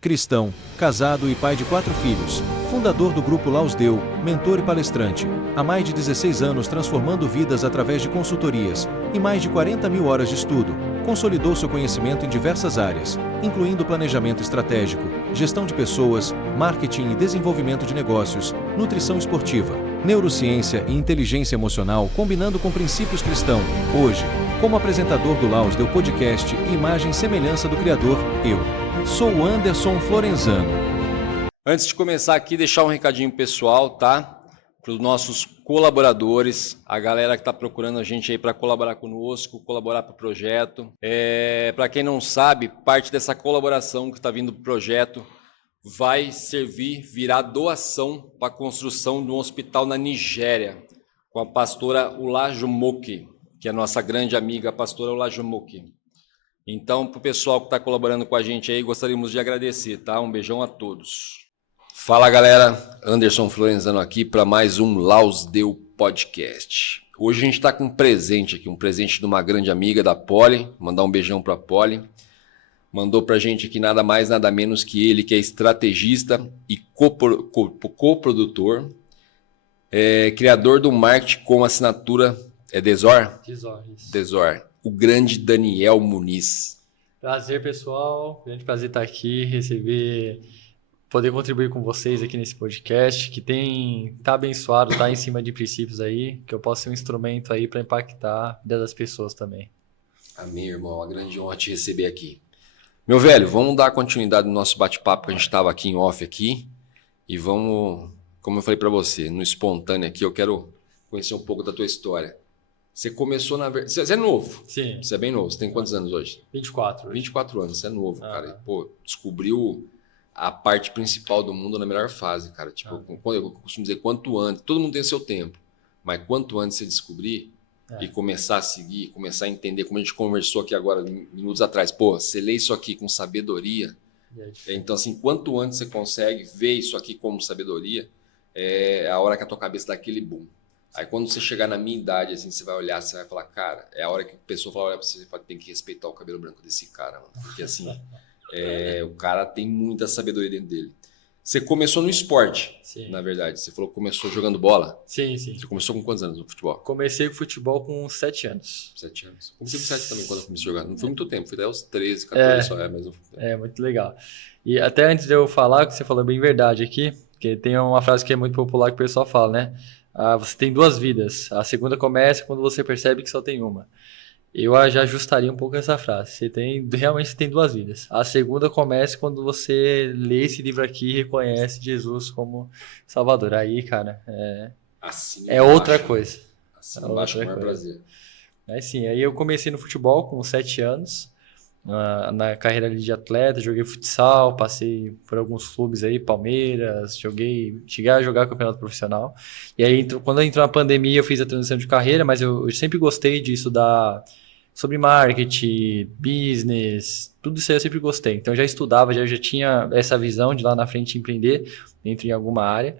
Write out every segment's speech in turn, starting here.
cristão, casado e pai de 4 filhos, fundador do Grupo Lausdeu, mentor e palestrante, há mais de 16 anos transformando vidas através de consultorias e mais de 40 mil horas de estudo, consolidou seu conhecimento em diversas áreas, incluindo planejamento estratégico, gestão de pessoas, marketing e desenvolvimento de negócios, nutrição esportiva, neurociência e inteligência emocional combinando com princípios cristãos. Hoje, como apresentador do Lausdeu Podcast e imagem e semelhança do Criador, eu sou o Anderson Florenzano. Antes de começar aqui, deixar um recadinho pessoal, tá? Para os nossos colaboradores, a galera que está procurando a gente aí para colaborar conosco, colaborar para o projeto. Para quem não sabe, parte dessa colaboração que está vindo para o projeto vai virar doação para a construção de um hospital na Nigéria, com a pastora Olajumoke, que é a nossa grande amiga, a pastora Olajumoke. Então, para o pessoal que está colaborando com a gente aí, gostaríamos de agradecer, tá? Um beijão a todos. Fala, galera. Anderson Florenzano aqui para mais um Lausdeu Podcast. Hoje a gente está com um presente aqui, um presente de uma grande amiga da Poli. Mandar um beijão para a Poli. Mandou para a gente aqui nada mais, nada menos que ele, que é estrategista e coprodutor, criador do marketing com assinatura Desor? Desor. O grande Daniel Muniz. Prazer, pessoal. Grande prazer estar aqui, poder contribuir com vocês aqui nesse podcast, que tá abençoado, tá em cima de princípios aí, que eu possa ser um instrumento aí para impactar a vida das pessoas também. Amém, irmão. Uma grande honra te receber aqui. Meu velho, vamos dar continuidade no nosso bate-papo que a gente estava aqui em off aqui e vamos, como eu falei para você, no espontâneo aqui, eu quero conhecer um pouco da tua história. Você começou na verdade... Você é novo. Sim. Você é bem novo. Você tem quantos anos hoje? 24. 24 anos. Você é novo, cara. E, pô, descobriu a parte principal do mundo na melhor fase, cara. Tipo, eu costumo dizer quanto antes... Todo mundo tem seu tempo. Mas quanto antes você descobrir e começar a seguir, começar a entender, como a gente conversou aqui agora, minutos atrás. Pô, você lê isso aqui com sabedoria. Então, assim, quanto antes você consegue ver isso aqui como sabedoria, é a hora que a tua cabeça dá aquele boom. Aí quando você chegar na minha idade, assim, você vai olhar, você vai falar, cara, é a hora que a pessoa fala, olha pra você, tem que respeitar o cabelo branco desse cara, mano. Porque assim, o cara tem muita sabedoria dentro dele. Você começou no esporte, na verdade. Você falou que começou jogando bola. Sim. Você começou com quantos anos no futebol? Comecei com futebol com 7 anos. 7 anos. Comecei com 7 também quando eu comecei a jogar. Não foi muito tempo, foi até os 13, 14 só. Muito legal. E até antes de eu falar, que você falou bem verdade aqui, porque tem uma frase que é muito popular que o pessoal fala, né? Você tem 2 vidas. A segunda começa quando você percebe que só tem uma. Eu já ajustaria um pouco essa frase. Realmente você tem 2 vidas. A segunda começa quando você lê esse livro aqui e reconhece Jesus como Salvador. Aí, cara, é outra coisa. Assim embaixo, o maior prazer. Aí eu comecei no futebol com 7 anos. Na carreira ali de atleta, joguei futsal, passei por alguns clubes aí, Palmeiras, cheguei a jogar campeonato profissional. E aí, quando entrou a pandemia, eu fiz a transição de carreira, mas eu sempre gostei de estudar sobre marketing, business, tudo isso aí eu sempre gostei. Então, eu já estudava, já tinha essa visão de lá na frente empreender dentro em alguma área.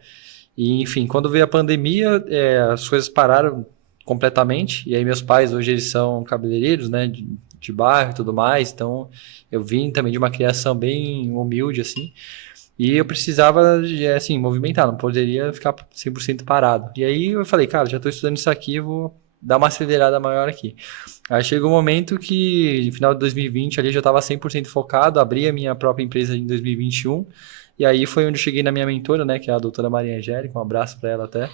E, enfim, quando veio a pandemia, as coisas pararam completamente. E aí, meus pais, hoje, eles são cabeleireiros, né, de bairro e tudo mais, então eu vim também de uma criação bem humilde, assim, e eu precisava, assim, movimentar, não poderia ficar 100% parado. E aí eu falei, cara, já estou estudando isso aqui, eu vou dar uma acelerada maior aqui. Aí chegou um momento que, no final de 2020, ali eu já estava 100% focado, abri a minha própria empresa em 2021, e aí foi onde eu cheguei na minha mentora, né, que é a doutora Maria Angélica, um abraço para ela até,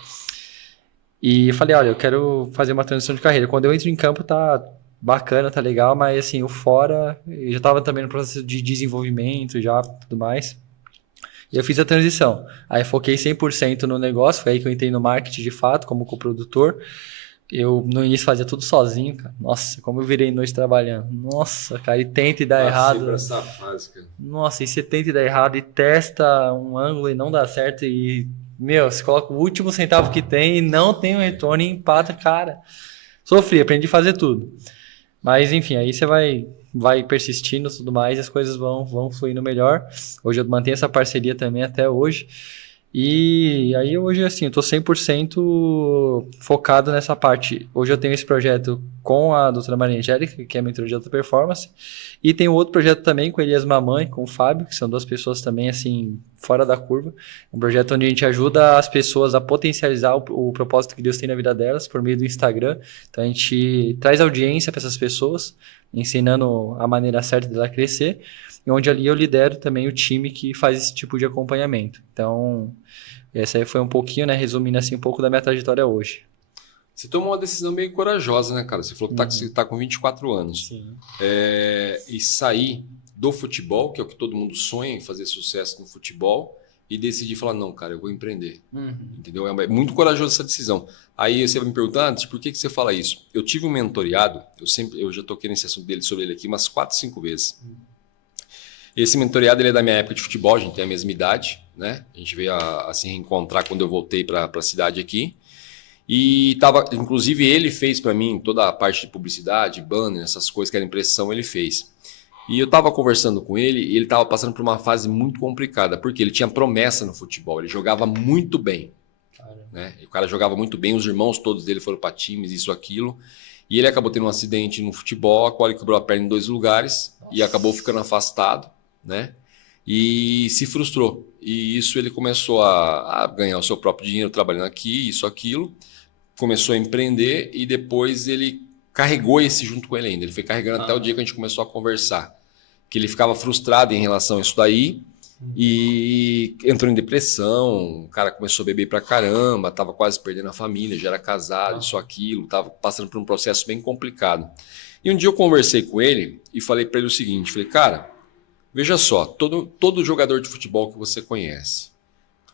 e falei, olha, eu quero fazer uma transição de carreira. Quando eu entro em campo, tá bacana, tá legal, mas assim, o fora, eu já tava também no processo de desenvolvimento já, tudo mais. E eu fiz a transição. Aí foquei 100% no negócio, foi aí que eu entrei no marketing de fato, como coprodutor. Eu no início fazia tudo sozinho, cara. Nossa, como eu virei noite trabalhando. Nossa, cara, e tenta e dá errado. Essa fase, cara. Nossa, e você tenta e dá errado, e testa um ângulo e não dá certo, e, você coloca o último centavo que tem e não tem um retorno e empata, cara. Sofri, aprendi a fazer tudo. Mas, enfim, aí você vai persistindo e tudo mais, e as coisas vão fluindo melhor. Hoje eu mantenho essa parceria também até hoje. E aí hoje, assim, eu tô 100% focado nessa parte. Hoje eu tenho esse projeto com a doutora Maria Angélica, que é mentora de alta performance, e tenho outro projeto também com Elias Mamãe, com o Fábio, que são duas pessoas também, assim, fora da curva. Um projeto onde a gente ajuda as pessoas a potencializar o propósito que Deus tem na vida delas por meio do Instagram. Então a gente traz audiência para essas pessoas, ensinando a maneira certa dela crescer, e onde ali eu lidero também o time que faz esse tipo de acompanhamento. Então, essa aí foi um pouquinho, né, resumindo assim um pouco da minha trajetória hoje. Você tomou uma decisão meio corajosa, né, cara? Você falou que você tá com 24 anos. Sim. E sair do futebol, que é o que todo mundo sonha em fazer sucesso no futebol, e decidir falar, não, cara, eu vou empreender. Entendeu? É muito corajosa essa decisão. Aí você vai me perguntar, antes, por que você fala isso? Eu tive um mentoreado, eu já toquei nesse assunto sobre ele aqui umas 4, 5 vezes. Esse mentoreado ele é da minha época de futebol, a gente tem a mesma idade, né? A gente veio a se reencontrar quando eu voltei para a cidade aqui. E inclusive ele fez para mim toda a parte de publicidade, banner, essas coisas que era impressão, ele fez. E eu estava conversando com ele e ele estava passando por uma fase muito complicada, porque ele tinha promessa no futebol, ele jogava muito bem. Né? O cara jogava muito bem, os irmãos todos dele foram para times, isso, aquilo. E ele acabou tendo um acidente no futebol, a qual ele quebrou a perna em 2 lugares. Nossa. E acabou ficando afastado, né? E se frustrou. E isso ele começou a ganhar o seu próprio dinheiro trabalhando aqui, isso, aquilo. Começou a empreender e depois ele carregou esse junto com ele ainda. Ele foi carregando até o dia que a gente começou a conversar. Que ele ficava frustrado em relação a isso daí e entrou em depressão. O cara começou a beber pra caramba, tava quase perdendo a família, já era casado, isso, aquilo. Tava passando por um processo bem complicado. E um dia eu conversei com ele e falei para ele o seguinte, falei, cara, veja só, todo jogador de futebol que você conhece,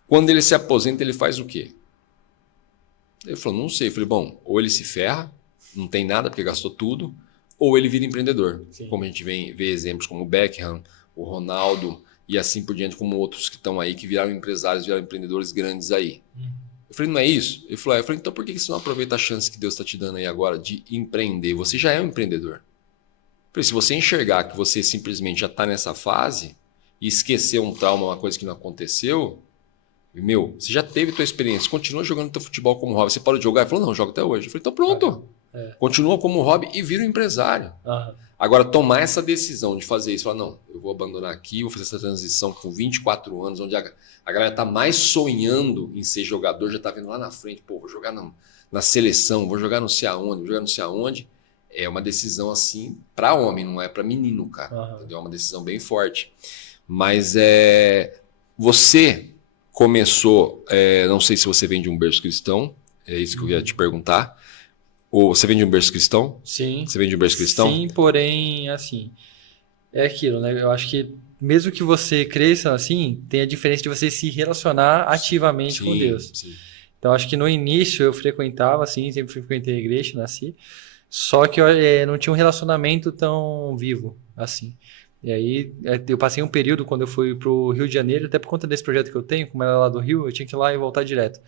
quando ele se aposenta, ele faz o quê? Ele falou, não sei. Eu falei, bom, ou ele se ferra, não tem nada porque gastou tudo, ou ele vira empreendedor. Sim. Como a gente vê exemplos como o Beckham, o Ronaldo e assim por diante, como outros que estão aí, que viraram empresários, viraram empreendedores grandes aí. Eu falei, não é isso? Ele falou, então por que você não aproveita a chance que Deus está te dando aí agora de empreender? Você já é um empreendedor. Eu falei, se você enxergar que você simplesmente já está nessa fase e esquecer um trauma, uma coisa que não aconteceu, você já teve tua experiência, continua jogando teu futebol como hobby. Você parou de jogar? Ele falou, não, jogo até hoje. Eu falei, então pronto. Continua como hobby e vira um empresário. Agora, tomar essa decisão de fazer isso, falar, não, eu vou abandonar aqui, vou fazer essa transição com 24 anos, onde a galera está mais sonhando em ser jogador, já está vendo lá na frente, pô, vou jogar na seleção, vou jogar não sei aonde, vou jogar não sei aonde. É uma decisão assim para homem, não é para menino, cara. Entendeu? É uma decisão bem forte. Mas você começou, não sei se você vem de um berço cristão, é isso que eu ia te perguntar. Ou você vem de um berço cristão? Sim. Você vem de um berço cristão? Sim, porém, assim, é aquilo, né? Eu acho que mesmo que você cresça assim, tem a diferença de você se relacionar ativamente com Deus. Sim. Então, acho que no início eu frequentava, assim, sempre frequentei a igreja, nasci, só que eu não tinha um relacionamento tão vivo, assim. E aí, eu passei um período quando eu fui pro Rio de Janeiro, até por conta desse projeto que eu tenho, como era lá do Rio, eu tinha que ir lá e voltar direto.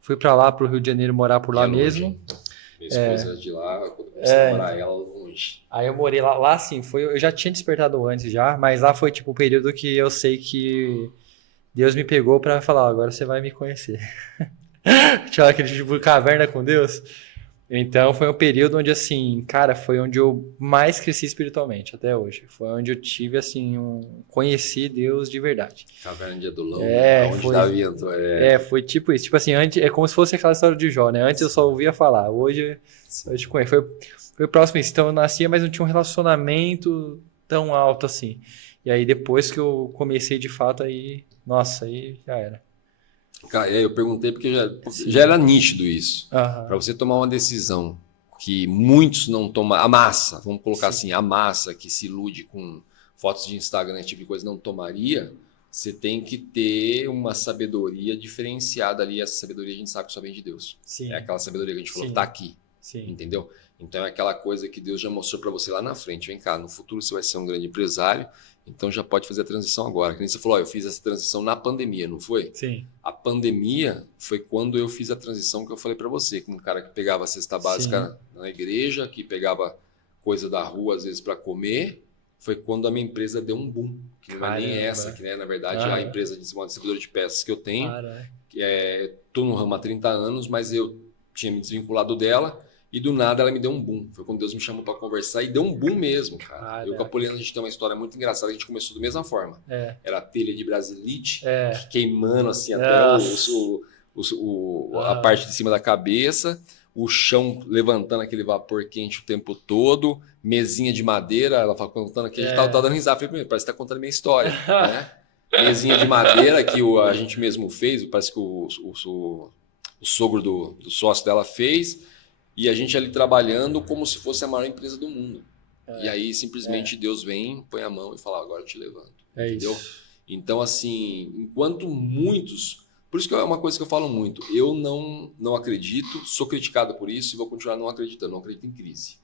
Fui para lá, pro Rio de Janeiro, morar por lá mesmo. Minha esposa de lá, quando eu comecei a morar ela longe. Aí eu morei lá assim, eu já tinha despertado antes já, mas lá foi tipo o período que eu sei que Deus me pegou pra falar, agora você vai me conhecer. Tinha aquele tipo de caverna com Deus. Então foi um período onde assim, cara, foi onde eu mais cresci espiritualmente até hoje. Foi onde eu tive assim, conheci Deus de verdade. Caverna de Adulão, onde Davi entrou. Foi tipo isso. Tipo assim, antes, é como se fosse aquela história de Jó, né? Antes eu só ouvia falar, hoje eu te conheço. Foi próximo isso. Então eu nascia, mas não tinha um relacionamento tão alto assim. E aí depois que eu comecei de fato, aí, nossa, aí já era. Cara, eu perguntei porque já era nítido isso. Para você tomar uma decisão que muitos não tomam, a massa, vamos colocar assim, a massa que se ilude com fotos de Instagram, esse tipo de coisa, não tomaria, você tem que ter uma sabedoria diferenciada ali. Essa sabedoria a gente sabe que só vem de Deus. Sim. É aquela sabedoria que a gente falou que tá aqui. Sim. Entendeu? Então é aquela coisa que Deus já mostrou para você lá na frente. Vem cá, no futuro você vai ser um grande empresário, então já pode fazer a transição agora. Que nem você falou, eu fiz essa transição na pandemia, não foi? Sim. A pandemia foi quando eu fiz a transição que eu falei para você, com um cara que pegava a cesta básica na igreja, que pegava coisa da rua às vezes para comer, foi quando a minha empresa deu um boom. Que não é nem essa, que na verdade é a empresa de uma distribuidora de peças que eu tenho. Estou no ramo há 30 anos, mas eu tinha me desvinculado dela e do nada ela me deu um boom. Foi quando Deus me chamou para conversar e deu um boom mesmo, cara. Eu com a Poliana, a gente tem uma história muito engraçada, a gente começou da mesma forma. Era a telha de brasilite, queimando assim até a parte de cima da cabeça, o chão levantando aquele vapor quente o tempo todo, mesinha de madeira, ela fala, contando aqui, a gente tá dando risada, falei, parece que tá contando a minha história, né? Mesinha de madeira que a gente mesmo fez, parece que o sogro do sócio dela fez, e a gente ali trabalhando como se fosse a maior empresa do mundo. E aí simplesmente Deus vem, põe a mão e fala, agora eu te levanto. Entendeu? Isso. Então assim, enquanto muitos... Por isso que é uma coisa que eu falo muito. Eu não acredito, sou criticado por isso e vou continuar não acreditando. Não acredito em crise.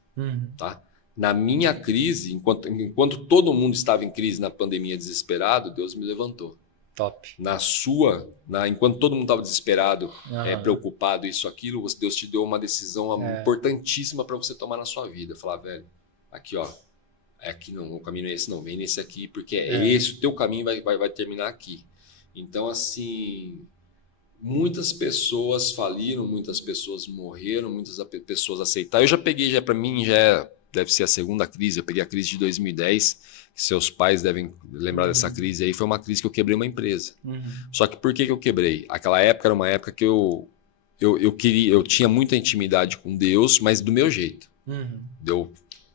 Tá? Na minha crise, enquanto todo mundo estava em crise na pandemia desesperado, Deus me levantou. Top. Enquanto todo mundo estava desesperado, preocupado, isso, aquilo, Deus te deu uma decisão importantíssima para você tomar na sua vida. Falar, velho, aqui ó, aqui não, o caminho é esse não, vem nesse aqui, porque esse, o teu caminho vai terminar aqui. Então assim... Muitas pessoas faliram, muitas pessoas morreram, muitas pessoas aceitaram. Eu já peguei, para mim, deve ser a segunda crise. Eu peguei a crise de 2010, que seus pais devem lembrar dessa crise aí. Foi uma crise que eu quebrei uma empresa. Só que por que eu quebrei? Aquela época era uma época que eu tinha muita intimidade com Deus, mas do meu jeito.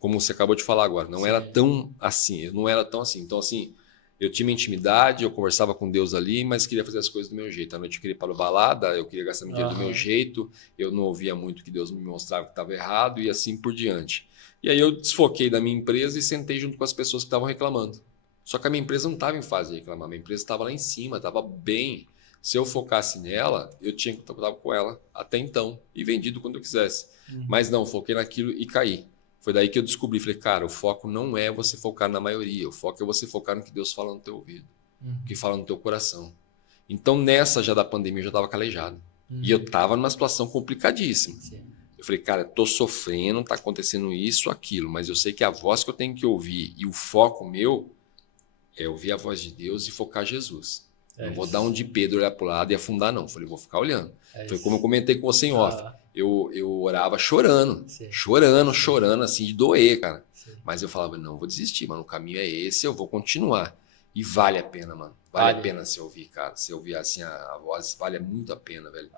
Como você acabou de falar agora, não era tão assim. Então, assim... Eu tinha minha intimidade, eu conversava com Deus ali, mas queria fazer as coisas do meu jeito. À noite eu queria ir para a balada, eu queria gastar meu dinheiro do meu jeito, eu não ouvia muito que Deus me mostrava que estava errado e assim por diante. E aí eu desfoquei da minha empresa e sentei junto com as pessoas que estavam reclamando. Só que a minha empresa não estava em fase de reclamar, a minha empresa estava lá em cima, estava bem. Se eu focasse nela, eu tinha que estar com ela até então e vendido quando eu quisesse. Mas não, foquei naquilo e caí. Foi daí que eu descobri, falei, cara, o foco não é você focar na maioria, o foco é você focar no que Deus fala no teu ouvido, o que fala no teu coração. Então nessa já da pandemia eu já estava calejado. E eu estava numa situação complicadíssima. Eu falei, cara, tô sofrendo, tá acontecendo isso, aquilo, mas eu sei que a voz que eu tenho que ouvir e o foco meu é ouvir a voz de Deus e focar Jesus. Não vou dar um de Pedro, olhar pro lado e afundar, não. Falei, vou ficar olhando. Foi como eu comentei com você em off. Eu orava chorando, chorando, assim, de doer, cara. Mas eu falava, não, vou desistir, mano, o caminho é esse, eu vou continuar. E vale a pena, mano. Vale a pena se ouvir, cara. Se ouvir, assim, a voz, vale muito a pena, velho.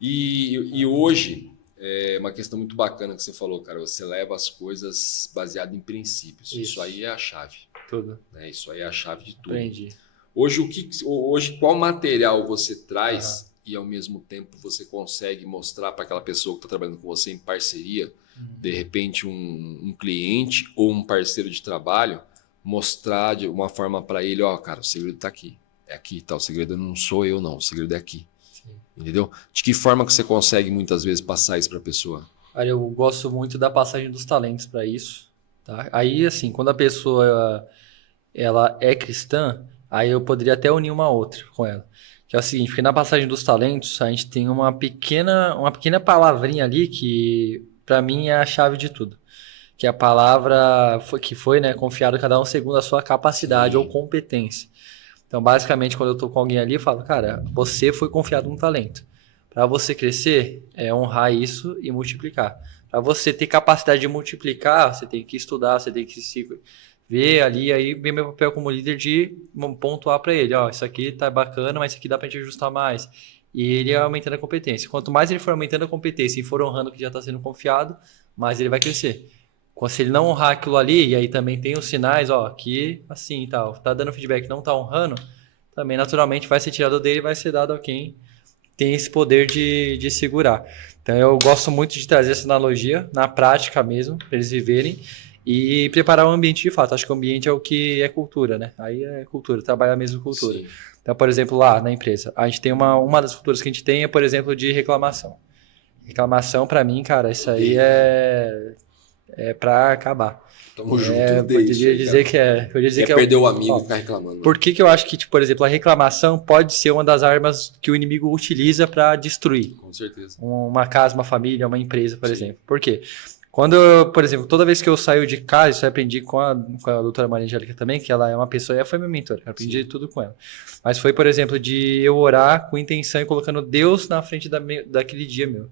E hoje, é uma questão muito bacana que você falou, cara. Você leva as coisas baseado em princípios. Isso aí é a chave. Tudo. Né? Isso aí é a chave de tudo. Aprendi. Hoje, qual material você traz... E ao mesmo tempo você consegue mostrar para aquela pessoa que está trabalhando com você em parceria, de repente um cliente ou um parceiro de trabalho, mostrar de uma forma para ele, ó, cara, o segredo está aqui. É aqui, tá? O segredo não sou eu, não. O segredo é aqui. Entendeu? De que forma que você consegue muitas vezes passar isso para a pessoa? Olha, eu gosto muito da passagem dos talentos para isso. Tá? Aí, assim, quando a pessoa ela é cristã, aí eu poderia até unir uma outra com ela. Que é o seguinte, porque na passagem dos talentos a gente tem uma pequena palavrinha ali que para mim é a chave de tudo. Que a palavra que foi, né, confiado cada um segundo a sua capacidade ou competência. Então basicamente quando eu tô com alguém ali eu falo, cara, você foi confiado um talento. Para você crescer é honrar isso e multiplicar. Para você ter capacidade de multiplicar, você tem que estudar, você tem que se ver ali, aí vem meu papel como líder de pontuar para ele, ó, isso aqui tá bacana, mas isso aqui dá pra gente ajustar mais. E ele aumentando a competência. Quanto mais ele for aumentando a competência e for honrando o que já está sendo confiado, mais ele vai crescer. Se ele não honrar aquilo ali, e aí também tem os sinais, ó, aqui assim e tal, tá dando feedback, não tá honrando, também naturalmente vai ser tirado dele e vai ser dado a quem tem esse poder de segurar. Então eu gosto muito de trazer essa analogia na prática mesmo, para eles viverem, e preparar o ambiente de fato. Acho que o ambiente é o que é cultura, né? Aí é cultura, trabalhar mesmo cultura. Sim. Então, por exemplo, lá na empresa, a gente tem uma das culturas que a gente tem é, por exemplo, de reclamação. Reclamação, pra mim, cara, isso aí é pra acabar. Tamo junto, poderia dizer que é. Poderia dizer que perder o amigo e ficar reclamando. Por que eu acho que, tipo, por exemplo, a reclamação pode ser uma das armas que o inimigo utiliza para destruir? Com certeza. Uma casa, uma família, uma empresa, por exemplo. Por quê? Por exemplo, toda vez que eu saio de casa, isso eu aprendi com a doutora Maria Angélica também, que ela é uma pessoa, ela foi minha mentora, eu aprendi tudo com ela. Mas foi, por exemplo, de eu orar com intenção e colocando Deus na frente daquele dia meu.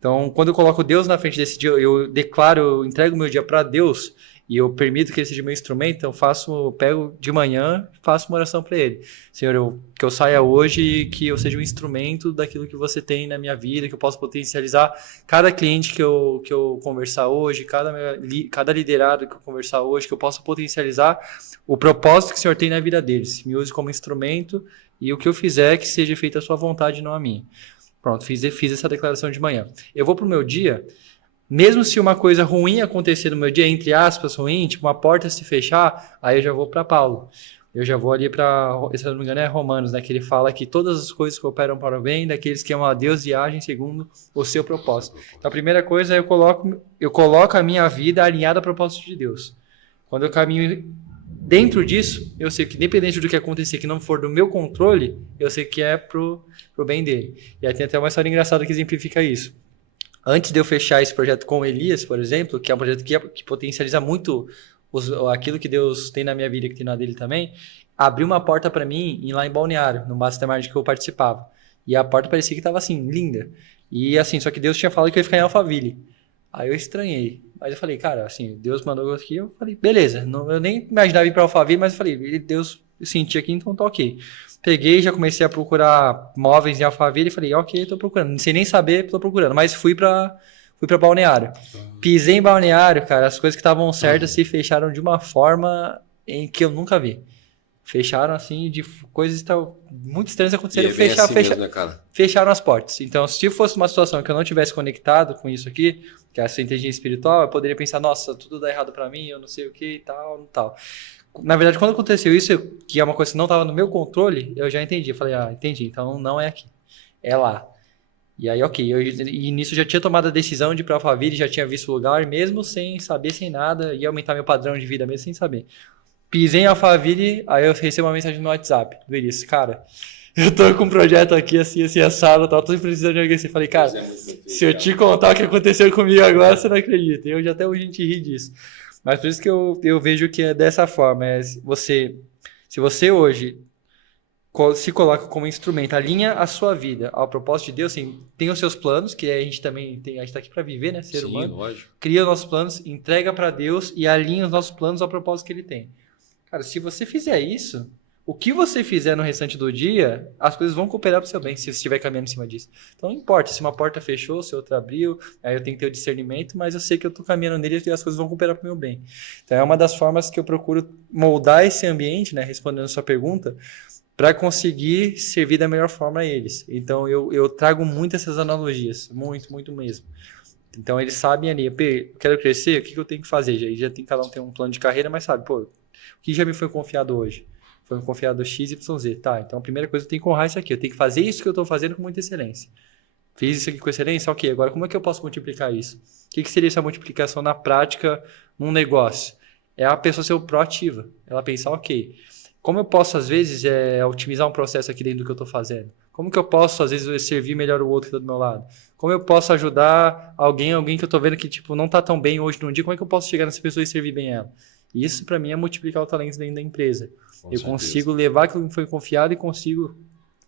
Então, quando eu coloco Deus na frente desse dia, eu declaro, eu entrego o meu dia para Deus, e eu permito que ele seja meu instrumento, eu pego de manhã e faço uma oração para ele. Senhor, que eu saia hoje e que eu seja um instrumento daquilo que você tem na minha vida, que eu possa potencializar cada cliente que eu conversar hoje, cada liderado que eu conversar hoje, que eu possa potencializar o propósito que o Senhor tem na vida deles. Me use como instrumento e o que eu fizer que seja feita a sua vontade, não a minha. Pronto, fiz essa declaração de manhã. Eu vou para o meu dia... Mesmo se uma coisa ruim acontecer no meu dia, entre aspas, ruim, tipo uma porta se fechar, aí eu já vou para Paulo. Eu já vou ali para, se eu não me engano, é Romanos, né? Que ele fala que todas as coisas cooperam para o bem daqueles que amam a Deus e agem segundo o seu propósito. Então, a primeira coisa é eu coloco a minha vida alinhada ao propósito de Deus. Quando eu caminho dentro disso, eu sei que independente do que acontecer, que não for do meu controle, eu sei que é pro bem dele. E aí tem até uma história engraçada que exemplifica isso. Antes de eu fechar esse projeto com o Elias, por exemplo, que é um projeto que potencializa muito aquilo que Deus tem na minha vida e que tem na dele também, abriu uma porta para mim lá em Balneário, no Mastermind que eu participava. E a porta parecia que estava assim, linda. E assim, só que Deus tinha falado que eu ia ficar em Alphaville. Aí eu estranhei. Mas eu falei, cara, assim, Deus mandou aqui, eu falei, beleza. Eu nem imaginava ir para Alphaville, mas eu falei, Deus senti aqui, então tá ok. Peguei, já comecei a procurar móveis em Alphaville e falei, ok, tô procurando. Não sei nem saber, tô procurando. Mas fui pra Balneário. Pisei em Balneário, cara, as coisas que estavam certas se fecharam de uma forma em que eu nunca vi. Fecharam assim, de coisas muito estranhas aconteceram. Fecharam as portas. Então, se fosse uma situação que eu não tivesse conectado com isso aqui, que é essa inteligência espiritual, eu poderia pensar, nossa, tudo dá errado pra mim, eu não sei o que e tal. Na verdade, quando aconteceu isso, que é uma coisa que não estava no meu controle, eu já entendi. Eu falei, entendi, então não é aqui, é lá. E aí, ok. E nisso eu já tinha tomado a decisão de ir para Alphaville, já tinha visto o lugar, mesmo sem saber, sem nada, ia aumentar meu padrão de vida mesmo sem saber. Pisei em Alphaville, aí eu recebi uma mensagem no WhatsApp do Elias. Cara, eu tô com um projeto aqui, assim, assado, tô precisando de alguém assim. Falei, cara, se eu te contar o que aconteceu comigo agora, você não acredita. E até hoje a gente ri disso. Mas por isso que eu vejo que é dessa forma. Se você hoje se coloca como instrumento, alinha a sua vida ao propósito de Deus, assim, tem os seus planos, que a gente também tem, a gente tá aqui para viver, né? Ser humano. Lógico. Cria os nossos planos, entrega para Deus e alinha os nossos planos ao propósito que ele tem. Cara, se você fizer isso, o que você fizer no restante do dia, as coisas vão cooperar para o seu bem, se você estiver caminhando em cima disso. Então não importa, se uma porta fechou, se outra abriu, aí eu tenho que ter o discernimento, mas eu sei que eu estou caminhando nele e as coisas vão cooperar para o meu bem. Então é uma das formas que eu procuro moldar esse ambiente, né, respondendo a sua pergunta, para conseguir servir da melhor forma a eles. Então eu trago muito essas analogias, muito mesmo. Então eles sabem ali, eu quero crescer, o que eu tenho que fazer? Já tem, cada um tem um plano de carreira, mas sabe, o que já me foi confiado hoje? Foi confiado X, Y, Z. Tá, então a primeira coisa eu tenho que honrar isso aqui. Eu tenho que fazer isso que eu estou fazendo com muita excelência. Fiz isso aqui com excelência? Ok, agora como é que eu posso multiplicar isso? O que seria essa multiplicação na prática, num negócio? É a pessoa ser proativa. Ela pensar, ok, como eu posso, às vezes, otimizar um processo aqui dentro do que eu estou fazendo? Como que eu posso, às vezes, servir melhor o outro que está do meu lado? Como eu posso ajudar alguém que eu estou vendo que não está tão bem hoje num dia? Como é que eu posso chegar nessa pessoa e servir bem ela? Isso, para mim, é multiplicar o talento dentro da empresa. Eu consigo levar aquilo que me foi confiado e consigo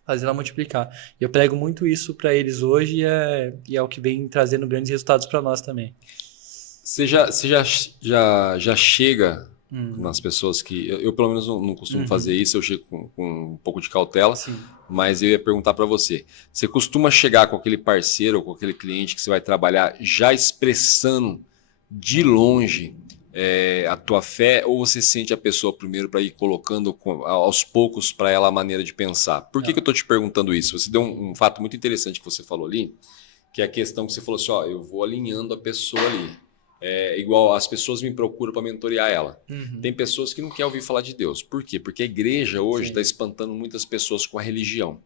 fazer ela multiplicar. Eu prego muito isso para eles hoje e é o que vem trazendo grandes resultados para nós também. Você já chega nas pessoas que... Eu pelo menos, não costumo fazer isso, eu chego com um pouco de cautela, sim. Mas eu ia perguntar para você. Você costuma chegar com aquele parceiro ou com aquele cliente que você vai trabalhar já expressando de longe a tua fé, ou você sente a pessoa primeiro para ir colocando aos poucos para ela a maneira de pensar? Por que eu estou te perguntando isso? Você deu um fato muito interessante que você falou ali, que é a questão que você falou assim, eu vou alinhando a pessoa ali. Igual as pessoas me procuram para mentorear ela. Tem pessoas que não querem ouvir falar de Deus. Por quê? Porque a igreja hoje está espantando muitas pessoas com a religião.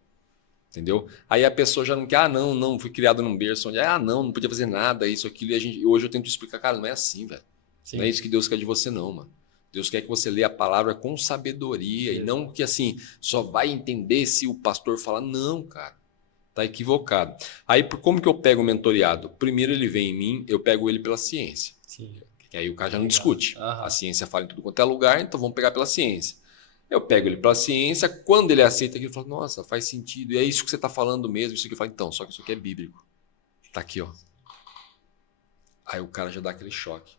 Entendeu? Aí a pessoa já não quer, não, fui criado num berço onde, não podia fazer nada, isso, aquilo. E hoje eu tento explicar, cara, não é assim, velho. Sim. Não é isso que Deus quer de você, não, mano. Deus quer que você lê a palavra com sabedoria e não que, assim, só vai entender se o pastor falar. Não, cara. Tá equivocado. Aí, como que eu pego o mentoreado? Primeiro ele vem em mim, eu pego ele pela ciência. Sim. Que aí o cara já não discute. Aham. A ciência fala em tudo quanto é lugar, então vamos pegar pela ciência. Eu pego ele pela ciência, quando ele aceita aquilo, ele fala, nossa, faz sentido, e é isso que você está falando mesmo, isso que eu falo, então, só que isso aqui é bíblico. Tá aqui, ó. Aí o cara já dá aquele choque.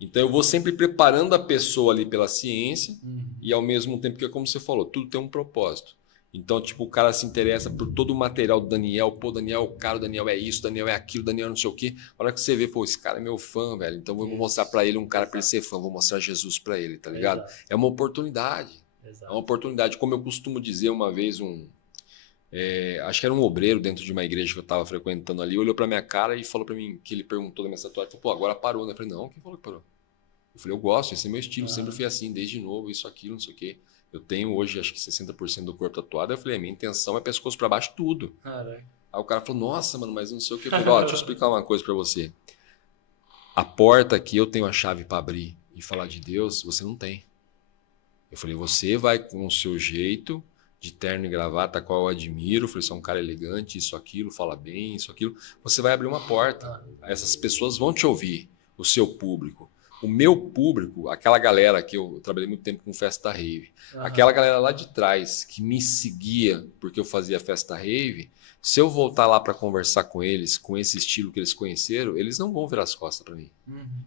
Então eu vou sempre preparando a pessoa ali pela ciência e ao mesmo tempo que, como você falou, tudo tem um propósito. Então, tipo, o cara se interessa por todo o material do Daniel. Pô, Daniel é o cara, o Daniel é isso, o Daniel é aquilo, o Daniel é não sei o quê. A hora que você vê, pô, esse cara é meu fã, velho. Então vou mostrar pra ele um cara pra ele ser fã. Vou mostrar Jesus pra ele, tá ligado? Exato. É uma oportunidade. Exato. É uma oportunidade. Como eu costumo dizer uma vez, acho que era um obreiro dentro de uma igreja que eu tava frequentando ali, olhou pra minha cara e falou pra mim, que ele perguntou da minha tatuagem, falou, pô, agora parou, né? Eu falei, não, quem falou que parou? Eu falei, eu gosto, esse é meu estilo, sempre fui assim, desde novo, isso, aquilo, não sei o quê. Eu tenho hoje, acho que 60% do corpo tatuado. Eu falei, a minha intenção é pescoço pra baixo, tudo. Caraca. Aí o cara falou, nossa, mano, mas não sei o que. Eu falei, ó, deixa eu explicar uma coisa pra você. A porta que eu tenho a chave pra abrir e falar de Deus, você não tem. Eu falei, você vai com o seu jeito, de terno e gravata, qual eu admiro. Eu falei, você é um cara elegante, isso, aquilo, fala bem, isso, aquilo. Você vai abrir uma porta. Essas pessoas vão te ouvir, o seu público. O meu público, aquela galera que eu trabalhei muito tempo com festa rave, aquela galera lá de trás que me seguia porque eu fazia festa rave, se eu voltar lá para conversar com eles, com esse estilo que eles conheceram, eles não vão virar as costas para mim.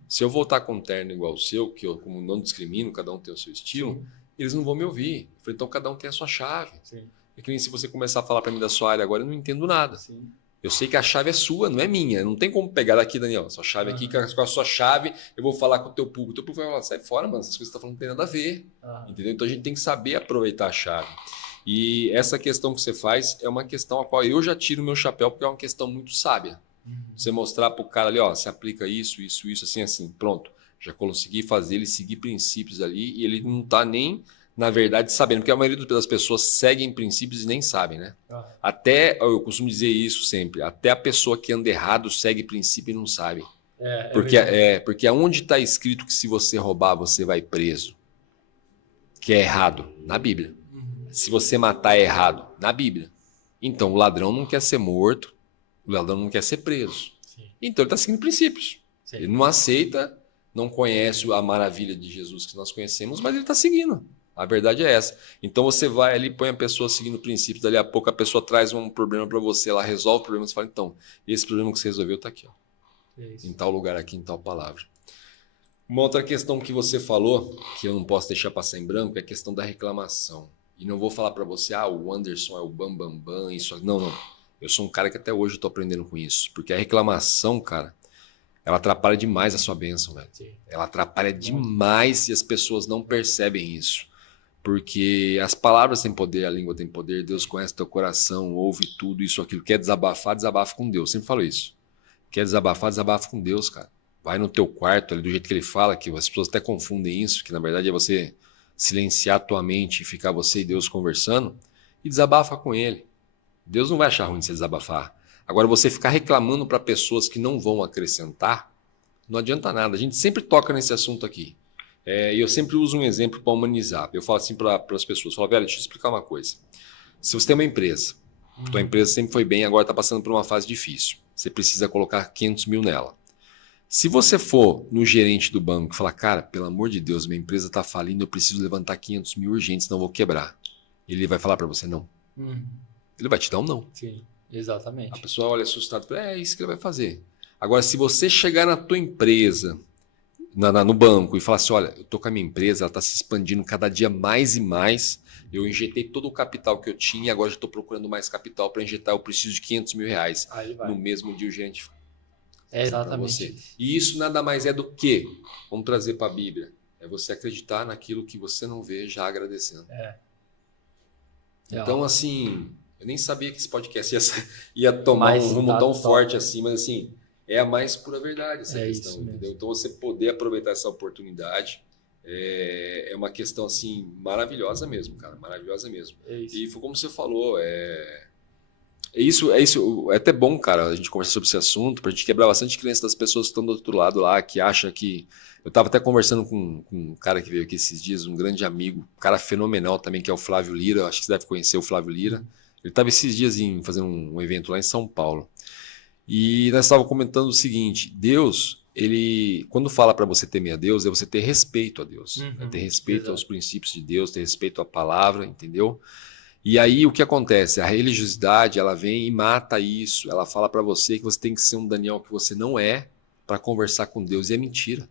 Se eu voltar com um terno igual o seu, que eu como não discrimino, cada um tem o seu estilo, eles não vão me ouvir. Eu falei, então cada um tem a sua chave. Sim. É que nem se você começar a falar para mim da sua área agora, eu não entendo nada. Sim. Eu sei que a chave é sua, não é minha. Não tem como pegar daqui, Daniel. Sua chave aqui, com a sua chave, eu vou falar com o teu público. O teu público vai falar, sai fora, mano. Essas coisas que você tá falando não tem nada a ver. Entendeu? Então a gente tem que saber aproveitar a chave. E essa questão que você faz é uma questão a qual eu já tiro o meu chapéu, porque é uma questão muito sábia. Você mostrar pro cara ali, ó, se aplica isso, assim. Pronto. Já consegui fazer ele seguir princípios ali e ele não tá nem... na verdade, sabendo, porque a maioria das pessoas seguem princípios e nem sabem, né? Até, eu costumo dizer isso sempre, até a pessoa que anda errado segue princípio e não sabe. Porque onde está escrito que se você roubar, você vai preso? Que é errado? Na Bíblia. Se você matar, é errado? Na Bíblia. Então, o ladrão não quer ser morto, o ladrão não quer ser preso. Sim. Então, ele está seguindo princípios. Sim. Ele não aceita, não conhece a maravilha de Jesus que nós conhecemos, mas ele está seguindo. A verdade é essa. Então você vai ali, põe a pessoa seguindo princípios, dali a pouco a pessoa traz um problema para você, ela resolve o problema, você fala, então, esse problema que você resolveu está aqui, ó. Em tal lugar aqui, em tal palavra. Uma outra questão que você falou, que eu não posso deixar passar em branco, é a questão da reclamação. E não vou falar para você, o Anderson é o bambambam, isso. Não. Eu sou um cara que até hoje estou aprendendo com isso. Porque a reclamação, cara, ela atrapalha demais a sua bênção, velho. Ela atrapalha demais e as pessoas não percebem isso. Porque as palavras têm poder, a língua tem poder, Deus conhece teu coração, ouve tudo, isso, aquilo. Quer desabafar, desabafa com Deus. Sempre falo isso. Quer desabafar, desabafa com Deus, cara. Vai no teu quarto, ali do jeito que ele fala, que as pessoas até confundem isso, que na verdade é você silenciar a tua mente e ficar você e Deus conversando, e desabafa com ele. Deus não vai achar ruim de você desabafar. Agora, você ficar reclamando para pessoas que não vão acrescentar, não adianta nada. A gente sempre toca nesse assunto aqui. E eu sempre uso um exemplo para humanizar. Eu falo assim para as pessoas, falo, velho, deixa eu explicar uma coisa. Se você tem uma empresa, tua empresa sempre foi bem, agora está passando por uma fase difícil. Você precisa colocar 500 mil nela. Se você for no gerente do banco e falar, cara, pelo amor de Deus, minha empresa está falindo, eu preciso levantar 500 mil urgentes, senão eu vou quebrar. Ele vai falar para você não. Ele vai te dar um não. Sim, exatamente. A pessoa olha assustada e fala, é isso que ele vai fazer. Agora, se você chegar na tua empresa, no banco, e falar assim, olha, eu tô com a minha empresa, ela está se expandindo cada dia mais e mais, eu injetei todo o capital que eu tinha e agora já estou procurando mais capital para injetar, eu preciso de 500 mil reais. No mesmo dia o gerente fala. Exatamente. Você. E isso nada mais é do que, vamos trazer para a Bíblia, é você acreditar naquilo que você não vê, já agradecendo. Então, assim, eu nem sabia que esse podcast ia tomar um rumo tão forte assim, mas assim, é a mais pura verdade essa questão, entendeu? Então, você poder aproveitar essa oportunidade é uma questão, assim, maravilhosa mesmo, cara, maravilhosa mesmo. E foi como você falou, é isso, é até bom, cara, a gente conversar sobre esse assunto, pra gente quebrar bastante crença das pessoas que estão do outro lado lá, que acham que... Eu tava até conversando com um cara que veio aqui esses dias, um grande amigo, um cara fenomenal também, que é o Flávio Lira, acho que você deve conhecer o Flávio Lira. Ele tava esses dias fazendo um evento lá em São Paulo. E nós estávamos comentando o seguinte, Deus, ele, quando fala para você temer a Deus, é você ter respeito a Deus, é ter respeito aos princípios de Deus, ter respeito à palavra, entendeu? E aí o que acontece? A religiosidade, ela vem e mata isso, ela fala para você que você tem que ser um Daniel que você não é para conversar com Deus, e é mentira.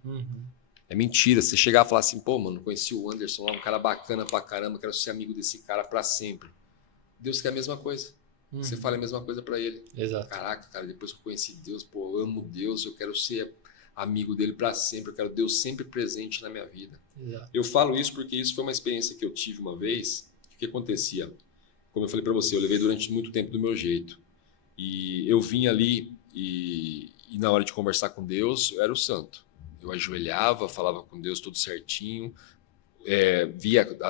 É mentira, você chegar e falar assim, pô, mano, conheci o Anderson lá, um cara bacana pra caramba, quero ser amigo desse cara para sempre. Deus quer a mesma coisa. Você fala a mesma coisa para ele. Exato. Caraca, cara, depois que eu conheci Deus, pô, eu amo Deus, eu quero ser amigo dele para sempre, eu quero Deus sempre presente na minha vida. Exato. Eu falo isso porque isso foi uma experiência que eu tive uma vez. O que acontecia? Como eu falei para você, eu levei durante muito tempo do meu jeito. E eu vim ali e na hora de conversar com Deus, eu era o santo. Eu ajoelhava, falava com Deus tudo certinho,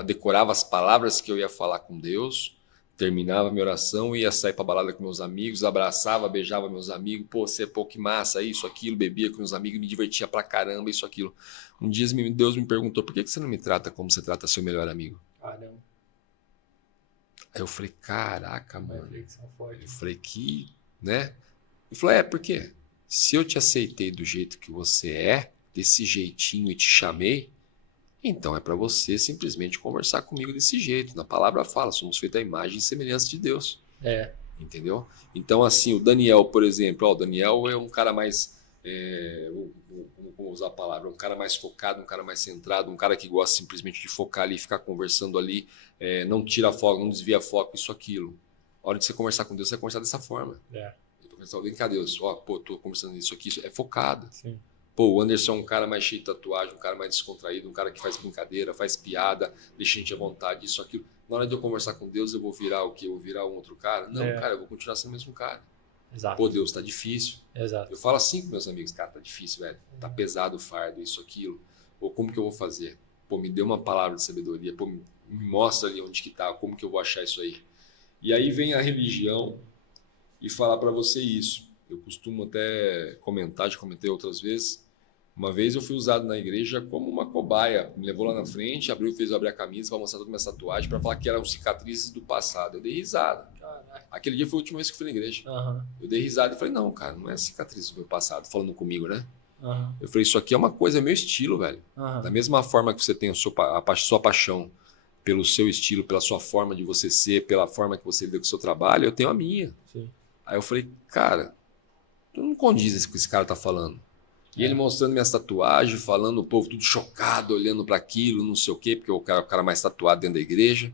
decorava as palavras que eu ia falar com Deus, terminava a minha oração, ia sair para balada com meus amigos, abraçava, beijava meus amigos, pô, que massa, isso, aquilo, bebia com meus amigos, me divertia pra caramba, isso, aquilo. Um dia Deus me perguntou, por que você não me trata como você trata seu melhor amigo? Caramba. Aí eu falei, caraca, mano. Eu falei, né? Ele falou, por quê? Se eu te aceitei do jeito que você é, desse jeitinho, e te chamei, então é para você simplesmente conversar comigo desse jeito. Na palavra fala, somos feitos à imagem e semelhança de Deus. Entendeu? Então, assim, o Daniel, por exemplo, o Daniel é um cara mais, como usar a palavra, um cara mais focado, um cara mais centrado, um cara que gosta simplesmente de focar ali, ficar conversando ali, não tira foco, não desvia foco, isso, aquilo. A hora de você conversar com Deus, você vai conversar dessa forma. Vem cá, Deus, tô conversando isso aqui, isso é focado. Sim. Pô, o Anderson é um cara mais cheio de tatuagem, um cara mais descontraído, um cara que faz brincadeira, faz piada, deixa a gente à vontade, isso, aquilo. Na hora de eu conversar com Deus, eu vou virar o quê? Eu vou virar um outro cara? Não, cara, eu vou continuar sendo o mesmo cara. Exato. Pô, Deus, tá difícil. Exato. Eu falo assim com meus amigos, cara, tá difícil, velho. Tá pesado o fardo, isso, aquilo. Pô, como que eu vou fazer? Pô, me dê uma palavra de sabedoria. Pô, me mostra ali onde que tá, como que eu vou achar isso aí. E aí vem a religião e falar pra você isso. Eu costumo até comentar, já comentei outras vezes. Uma vez eu fui usado na igreja como uma cobaia. Me levou lá na frente, fez eu abrir a camisa para mostrar toda a minha tatuagem, para falar que eram cicatrizes do passado. Eu dei risada. Caraca. Aquele dia foi a última vez que eu fui na igreja. Eu dei risada e falei, não, cara, não é cicatriz do meu passado, falando comigo, né? Eu falei, isso aqui é uma coisa, é meu estilo, velho. Da mesma forma que você tem a sua paixão pelo seu estilo, pela sua forma de você ser, pela forma que você lida com o seu trabalho, eu tenho a minha. Sim. Aí eu falei, cara, tu não condiz isso que esse cara tá falando. E ele mostrando minhas tatuagens, falando, o povo tudo chocado, olhando para aquilo, não sei o quê, porque eu era o cara mais tatuado dentro da igreja.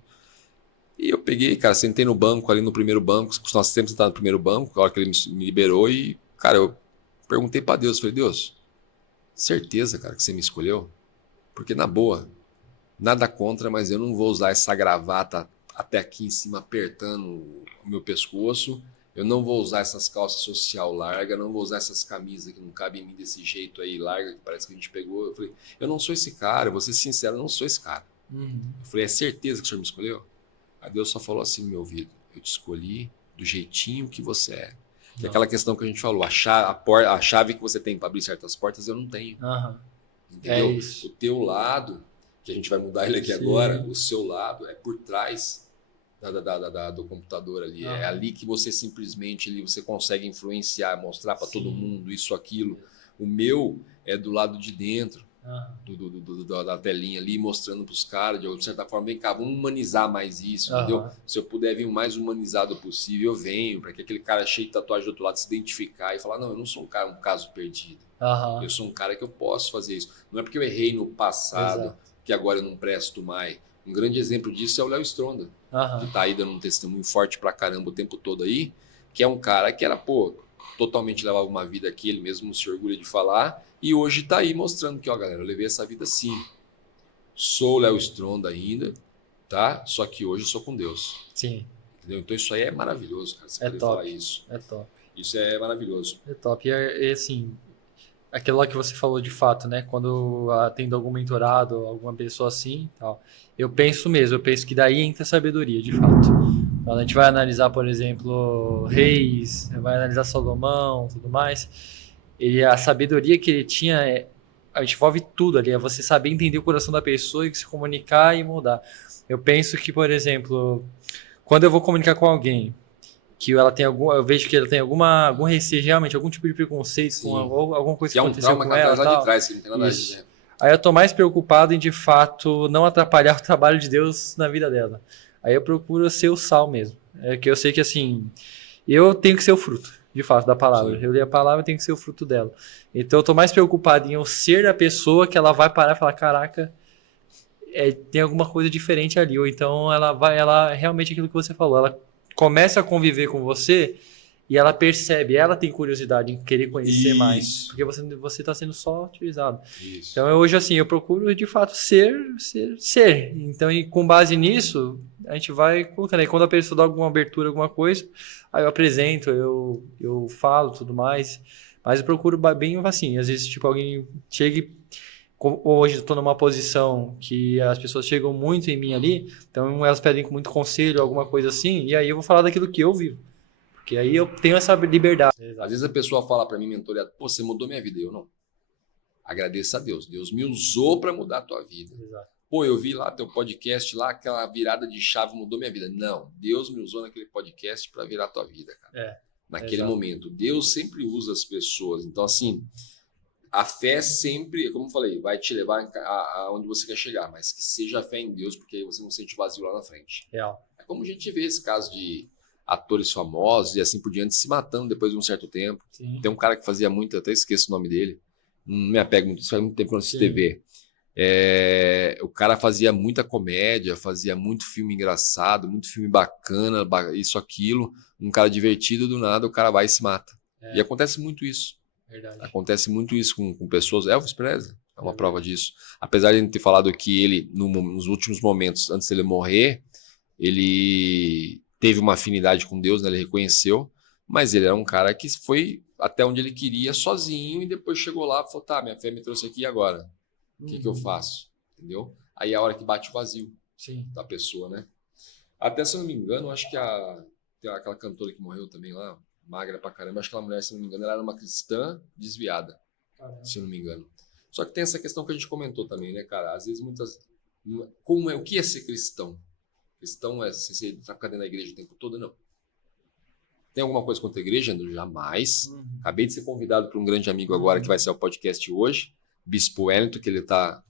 E eu peguei, cara, sentei no banco, ali no primeiro banco, nós sempre sentado no primeiro banco, a hora que ele me liberou, e, cara, eu perguntei para Deus, falei, Deus, certeza, cara, que você me escolheu? Porque, na boa, nada contra, mas eu não vou usar essa gravata até aqui em cima, apertando o meu pescoço. Eu não vou usar essas calças social largas, não vou usar essas camisas que não cabem em mim desse jeito aí, larga, que parece que a gente pegou. Eu falei, eu não sou esse cara, eu vou ser sincero, eu não sou esse cara. Eu falei, é certeza que o senhor me escolheu? Aí Deus só falou assim no meu ouvido, eu te escolhi do jeitinho que você é. Que é aquela questão que a gente falou, a chave que você tem para abrir certas portas, eu não tenho. Entendeu? É isso. O teu lado, que a gente vai mudar ele aqui agora, o seu lado é por trás do computador ali. É ali que você simplesmente você consegue influenciar, mostrar para todo mundo isso, aquilo. O meu é do lado de dentro da telinha ali, mostrando para os caras, de certa forma, vem cá, vamos humanizar mais isso, entendeu? Se eu puder vir o mais humanizado possível, eu venho, para que aquele cara cheio de tatuagem do outro lado se identificar e falar, não, eu não sou um caso perdido. Eu sou um cara que eu posso fazer isso. Não é porque eu errei no passado, que agora eu não presto mais. Um grande exemplo disso é o Léo Stronda, que tá aí dando um testemunho forte pra caramba o tempo todo aí, que é um cara que era, totalmente levava uma vida que ele mesmo se orgulha de falar, e hoje tá aí mostrando que, galera, eu levei essa vida sim. Sou o Léo Stronda ainda, tá? Só que hoje eu sou com Deus. Sim. Entendeu? Então isso aí é maravilhoso, cara, você poder falar isso. É top. Isso é maravilhoso. É top. E assim, aquilo lá que você falou de fato, né? Quando atendo algum mentorado, alguma pessoa assim, tal, eu penso que daí entra a sabedoria, de fato. Quando a gente vai analisar, por exemplo, Reis, vai analisar Salomão, tudo mais, a sabedoria que ele tinha, a gente envolve tudo ali, é você saber entender o coração da pessoa e se comunicar e mudar. Eu penso que, por exemplo, quando eu vou comunicar com alguém que ela tem eu vejo que ela tem algum receio, realmente, algum tipo de preconceito Sim. com alguma coisa que é um trauma que ela traz lá de trás, que não tem nada a ver. Né? Aí eu tô mais preocupado em, de fato, não atrapalhar o trabalho de Deus na vida dela. Aí eu procuro ser o sal mesmo. É que eu sei que, assim, eu tenho que ser o fruto, de fato, da palavra. Sim. Eu li a palavra, eu tenho que ser o fruto dela. Então eu tô mais preocupado em eu ser a pessoa que ela vai parar e falar, caraca, tem alguma coisa diferente ali. Ou então ela realmente aquilo que você falou, ela começa a conviver com você e ela percebe, ela tem curiosidade em querer conhecer mais. Porque você está sendo só utilizado. Isso. Então hoje assim, eu procuro de fato ser. Então e com base nisso, a gente vai colocando. Aí quando a pessoa dá alguma abertura, alguma coisa, aí eu apresento, eu falo tudo mais. Mas eu procuro bem assim, às vezes tipo alguém chega e hoje eu estou numa posição que as pessoas chegam muito em mim ali, então elas pedem com muito conselho, alguma coisa assim, e aí eu vou falar daquilo que eu vivo. Porque aí eu tenho essa liberdade. Às vezes a pessoa fala para mim, mentoreado, pô, você mudou minha vida. Eu não. Agradeça a Deus. Deus me usou para mudar a tua vida. Exato. Pô, eu vi lá teu podcast, lá aquela virada de chave mudou minha vida. Não, Deus me usou naquele podcast para virar a tua vida, cara. Naquele momento. Deus sempre usa as pessoas. Então, assim, a fé sempre, como eu falei, vai te levar aonde você quer chegar, mas que seja a fé em Deus, porque aí você não sente vazio lá na frente. Real. É como a gente vê esse caso de atores famosos e assim por diante se matando depois de um certo tempo. Sim. Tem um cara que fazia muito, até esqueço o nome dele, não me apego muito, faz muito tempo que eu não assisto TV. O cara fazia muita comédia, fazia muito filme engraçado, muito filme bacana, isso, aquilo, um cara divertido, do nada o cara vai e se mata. E acontece muito isso. Verdade. Acontece muito isso com pessoas. Elvis Presley é uma prova disso. Apesar de ele ter falado que ele, nos últimos momentos, antes dele morrer, ele teve uma afinidade com Deus, né? Ele reconheceu, mas ele era um cara que foi até onde ele queria sozinho e depois chegou lá e falou, tá, minha fé me trouxe aqui agora. O que eu faço? Entendeu? Aí é a hora que bate o vazio da pessoa, né? Até, se eu não me engano, acho que tem aquela cantora que morreu também lá, magra pra caramba, acho que aquela mulher, se eu não me engano, ela era uma cristã desviada, se eu não me engano. Só que tem essa questão que a gente comentou também, né, cara? Às vezes o que é ser cristão? Cristão é você ficar dentro da igreja o tempo todo? Não. Tem alguma coisa contra a igreja? Jamais. Acabei de ser convidado por um grande amigo agora que vai ser o podcast hoje, Bispo Wellington, que ele tá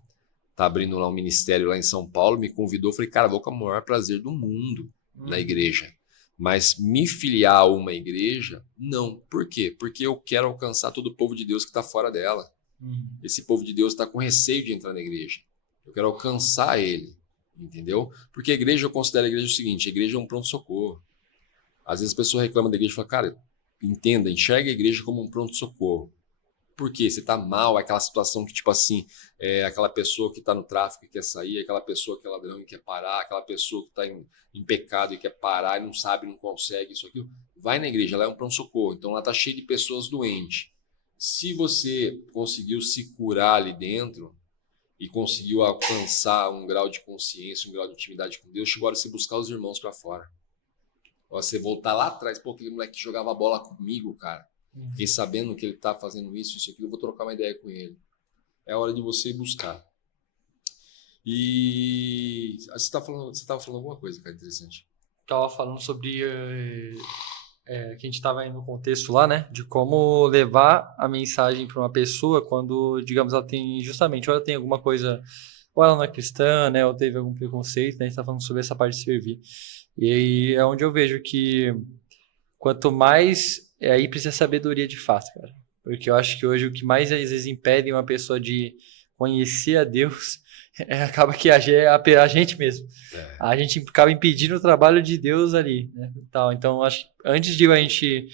abrindo lá um ministério lá em São Paulo, me convidou, falei, cara, vou com o maior prazer do mundo na igreja. Mas me filiar a uma igreja, não. Por quê? Porque eu quero alcançar todo o povo de Deus que está fora dela. Esse povo de Deus está com receio de entrar na igreja. Eu quero alcançar ele, entendeu? Porque a igreja, eu considero a igreja o seguinte, a igreja é um pronto-socorro. Às vezes a pessoa reclama da igreja e fala, cara, entenda, enxerga a igreja como um pronto-socorro. Por quê? Você tá mal, aquela situação que, tipo assim, aquela pessoa que tá no tráfico e quer sair, aquela pessoa que é ladrão e quer parar, aquela pessoa que tá em pecado e quer parar e não sabe, não consegue, isso, aquilo. Vai na igreja, ela é um pronto-socorro, então ela tá cheia de pessoas doentes. Se você conseguiu se curar ali dentro e conseguiu alcançar um grau de consciência, um grau de intimidade com Deus, chegou a hora de você buscar os irmãos para fora. Você voltar lá atrás, pô, aquele moleque que jogava bola comigo, cara. Fiquei sabendo que ele tá fazendo isso, aquilo, eu vou trocar uma ideia com ele. É hora de você ir buscar. E você tava falando alguma coisa, cara, interessante. Tava falando sobre que a gente estava aí no contexto lá, né? De como levar a mensagem para uma pessoa quando, digamos, ela tem justamente, ou ela tem alguma coisa, ou ela não é cristã, né? Ou teve algum preconceito, né? A gente tá falando sobre essa parte de servir. E aí é onde eu vejo que quanto mais... aí precisa sabedoria de fato, cara. Porque eu acho que hoje o que mais às vezes impede uma pessoa de conhecer a Deus acaba que é a gente mesmo. A gente acaba impedindo o trabalho de Deus ali, né? Então, acho que antes de a gente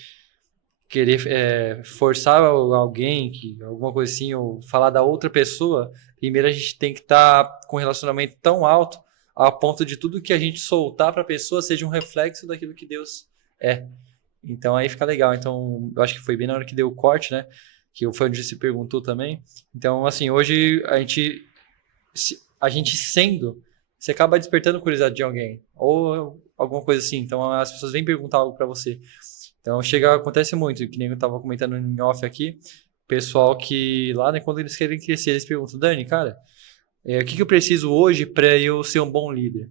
querer forçar alguém, alguma coisa assim, ou falar da outra pessoa, primeiro a gente tem que estar com um relacionamento tão alto a ponto de tudo que a gente soltar para a pessoa seja um reflexo daquilo que Deus é. Então aí fica legal. Então eu acho que foi bem na hora que deu o corte, né? Que foi onde se perguntou também. Então assim, hoje a gente sendo, você acaba despertando curiosidade de alguém ou alguma coisa assim. Então as pessoas vêm perguntar algo para você. Então acontece muito, que nem eu tava comentando em off aqui, pessoal que lá, né, quando eles querem crescer, eles perguntam, Dani, cara, o que eu preciso hoje para eu ser um bom líder?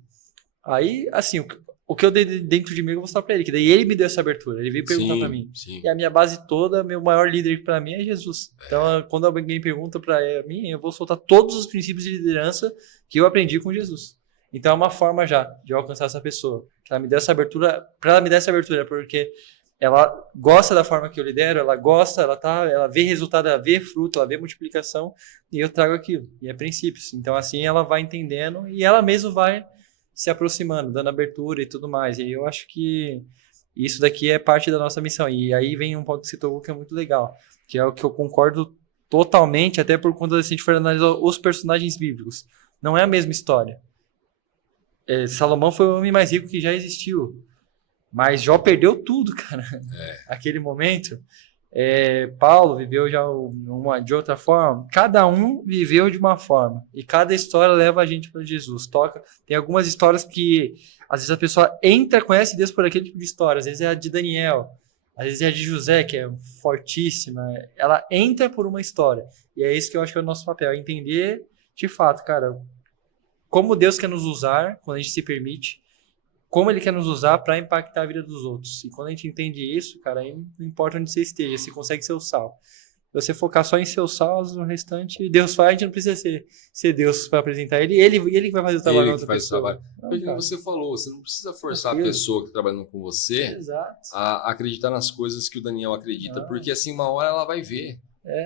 Aí, assim, o que eu dei dentro de mim eu vou mostrar para ele, que daí ele me deu essa abertura, ele veio perguntar para mim. Sim. E a minha base toda, meu maior líder para mim é Jesus. Então, quando alguém pergunta para mim, eu vou soltar todos os princípios de liderança que eu aprendi com Jesus. Então, é uma forma já de eu alcançar essa pessoa. Ela me deu essa abertura, para ela me dar essa abertura, porque ela gosta da forma que eu lidero, ela gosta, ela vê resultado, ela vê fruto, ela vê multiplicação, e eu trago aquilo. E é princípios. Então, assim, ela vai entendendo e ela mesma vai se aproximando, dando abertura e tudo mais. E eu acho que isso daqui é parte da nossa missão. E aí vem um ponto que você tocou que é muito legal, que é o que eu concordo totalmente, até por conta, se a gente for analisar os personagens bíblicos. Não é a mesma história. Salomão foi o homem mais rico que já existiu. Mas Jó perdeu tudo, cara. Aquele momento. Paulo viveu já de outra forma. Cada um viveu de uma forma. E cada história leva a gente para Jesus. Tem algumas histórias que, às vezes, a pessoa conhece Deus por aquele tipo de história. Às vezes é a de Daniel. Às vezes é a de José, que é fortíssima. Ela entra por uma história. E é isso que eu acho que é o nosso papel. Entender, de fato, cara, como Deus quer nos usar quando a gente se permite. Como ele quer nos usar para impactar a vida dos outros. E quando a gente entende isso, cara, aí não importa onde você esteja, você consegue ser o sal. Se você focar só em ser o sal, o restante Deus faz, a gente não precisa ser Deus para apresentar ele. Ele que vai fazer o trabalho da outra pessoa. Porque você falou, você não precisa forçar a pessoa que está trabalhando com você a acreditar nas coisas que o Daniel acredita, porque assim, uma hora ela vai ver.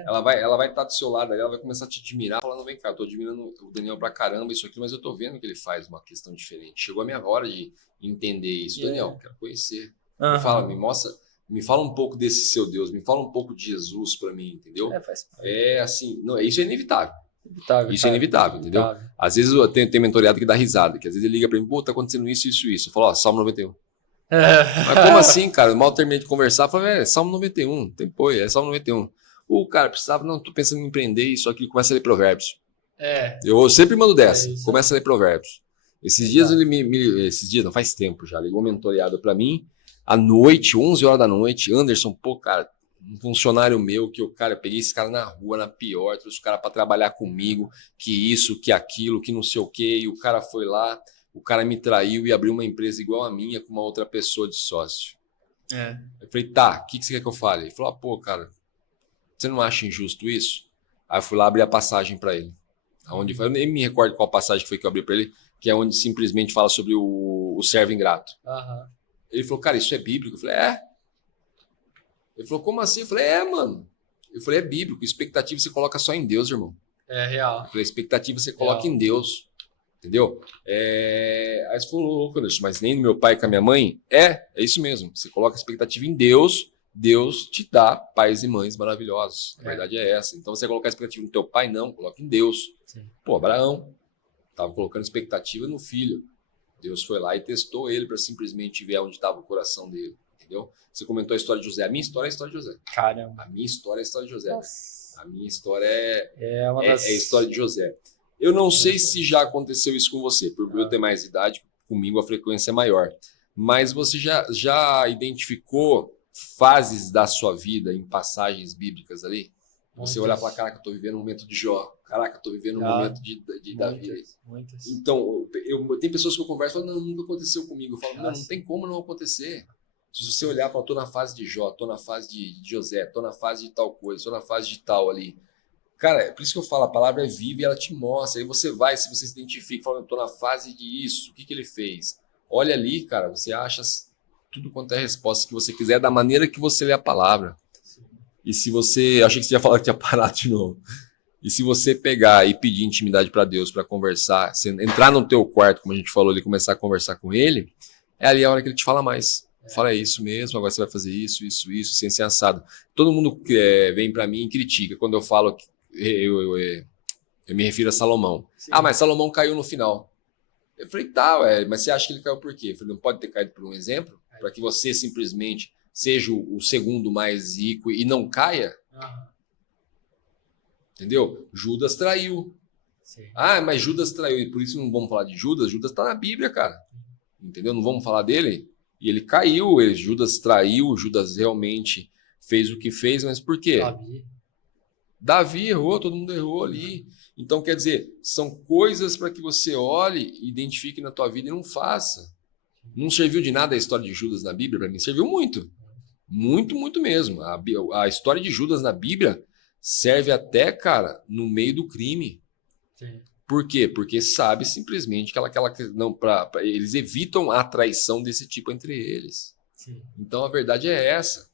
Ela vai estar do seu lado, ela vai começar a te admirar, falando, vem cá, eu tô admirando o Daniel pra caramba, isso aqui, mas eu tô vendo que ele faz uma questão diferente. Chegou a minha hora de entender isso. Daniel, quero conhecer. Me fala um pouco desse seu Deus, me fala um pouco de Jesus pra mim, entendeu? Faz parte. Assim, não, isso é inevitável. Isso cara. É inevitável, entendeu? Às vezes eu tenho mentoreado que dá risada, que às vezes ele liga pra mim, pô, tá acontecendo isso. Eu falo, Salmo 91. Mas como assim, cara? Mal terminei de conversar, eu falei, Salmo 91, tem pô, Salmo 91. O cara precisava, não, tô pensando em empreender, isso aqui, começa a ler Provérbios. Eu sempre mando dessa, começa a ler Provérbios. Esses dias não, faz tempo já, ligou um mentoreado pra mim, à noite, 11 horas da noite, Anderson, pô, cara, um funcionário meu, que eu peguei esse cara na rua, na pior, trouxe o cara pra trabalhar comigo, que isso, que aquilo, que não sei o quê, e o cara foi lá, o cara me traiu e abriu uma empresa igual a minha com uma outra pessoa de sócio. Eu falei, tá, o que você quer que eu fale? Ele falou, pô, cara, você não acha injusto isso? Aí eu fui lá abrir a passagem para ele. Eu nem me recordo qual passagem foi que eu abri para ele, que é onde simplesmente fala sobre o servo ingrato. Ele falou, cara, isso é bíblico? Eu falei, Ele falou, como assim? Eu falei, mano. Eu falei, é bíblico. Expectativa você coloca só em Deus, irmão. É real. Eu falei, expectativa você coloca em Deus. Entendeu? Aí você falou, louco, mas nem no meu pai e com a minha mãe? É isso mesmo. Você coloca a expectativa em Deus. Deus te dá pais e mães maravilhosos. A verdade é essa. Então você colocar expectativa no teu pai, não, coloca em Deus. Sim. Pô, Abraão estava colocando expectativa no filho. Deus foi lá e testou ele para simplesmente ver onde estava o coração dele. Entendeu? Você comentou a história de José. A minha história é a história de José. Caramba. A minha história é a história de José. Nossa. A minha história é a a história de José. Eu não sei se já aconteceu isso com você, por eu ter mais idade, comigo a frequência é maior. Mas você já identificou fases da sua vida em passagens bíblicas ali? Você olhar e falar, caraca, eu tô vivendo um momento de Jó. Caraca, eu tô vivendo um momento de Davi. Muitas. Então, tem pessoas que eu converso e falam, não, nunca aconteceu comigo. Eu falo, não tem como não acontecer. Se você olhar e falar, tô na fase de Jó, tô na fase de José, tô na fase de tal coisa, tô na fase de tal ali. Cara, é por isso que eu falo, a palavra é viva e ela te mostra. Aí você vai, se você se identifica, fala, eu tô na fase de isso, o que ele fez? Olha ali, cara, você acha tudo quanto é resposta que você quiser, da maneira que você lê a palavra. E se você... Achei que você ia falar que tinha parado de novo. E se você pegar e pedir intimidade para Deus, para conversar, você entrar no teu quarto, como a gente falou ali, começar a conversar com ele, é ali a hora que ele te fala mais. Fala, é isso mesmo, agora você vai fazer isso, sem ser assado. Todo mundo vem para mim e critica quando eu falo que eu me refiro a Salomão. Sim. Mas Salomão caiu no final. Eu falei, mas você acha que ele caiu por quê? Eu falei, não pode ter caído por um exemplo? Para que você simplesmente seja o segundo mais rico e não caia? Entendeu? Judas traiu. Sim. Mas Judas traiu, e por isso não vamos falar de Judas. Judas está na Bíblia, cara. Entendeu? Não vamos falar dele? E ele caiu, Judas traiu, Judas realmente fez o que fez, mas por quê? Davi errou, todo mundo errou ali. Então, quer dizer, são coisas para que você olhe, identifique na tua vida e não faça. Não serviu de nada a história de Judas na Bíblia? Para mim, serviu muito. Muito, muito mesmo. A história de Judas na Bíblia serve até, cara, no meio do crime. Sim. Por quê? Porque sabe simplesmente que eles evitam a traição desse tipo entre eles. Sim. Então a verdade é essa.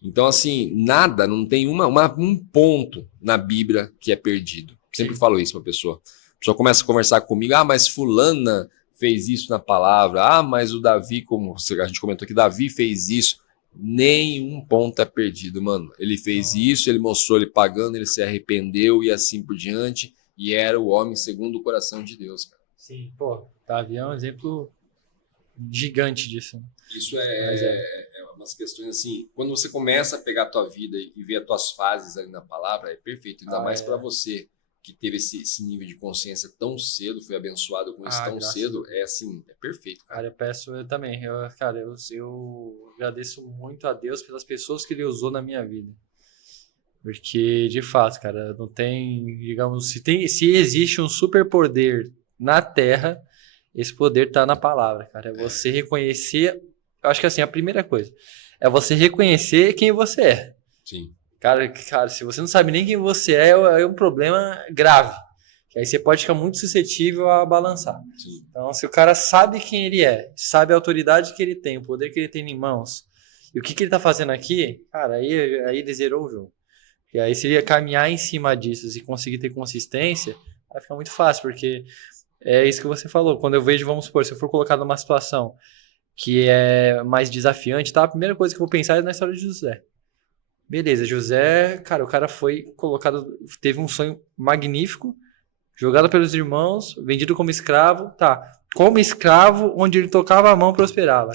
Então, assim, nada, não tem um ponto na Bíblia que é perdido. Sempre falo isso para a pessoa. A pessoa começa a conversar comigo, mas fulana fez isso na palavra, mas o Davi, como a gente comentou aqui, Davi fez isso. Nenhum ponto é perdido, mano. Ele fez isso, ele mostrou ele pagando, ele se arrependeu e assim por diante. E era o homem segundo o coração de Deus, cara. Sim, pô, Davi é um exemplo gigante disso. Isso é umas questões assim, quando você começa a pegar a tua vida e ver as tuas fases ali na palavra, é perfeito. Ainda mais para você que teve esse nível de consciência tão cedo, foi abençoado com isso tão cedo, é assim, é perfeito. Cara, eu peço eu também. Eu agradeço muito a Deus pelas pessoas que ele usou na minha vida. Porque, de fato, cara, não tem, digamos, se existe um superpoder na Terra, esse poder tá na palavra, cara. É você reconhecer, eu acho que assim, a primeira coisa, é você reconhecer quem você é. Sim. Cara, se você não sabe nem quem você é um problema grave. Que aí você pode ficar muito suscetível a balançar. Sim. Então, se o cara sabe quem ele é, sabe a autoridade que ele tem, o poder que ele tem em mãos, e o que ele tá fazendo aqui, cara, aí ele zerou o jogo. E aí, se ele caminhar em cima disso e conseguir ter consistência, vai ficar muito fácil, porque é isso que você falou. Quando eu vejo, vamos supor, se eu for colocado numa situação que é mais desafiante, tá? A primeira coisa que eu vou pensar é na história de José. Beleza, José, cara, o cara foi colocado, teve um sonho magnífico, jogado pelos irmãos, vendido como escravo, tá. Como escravo, onde ele tocava a mão, prosperava.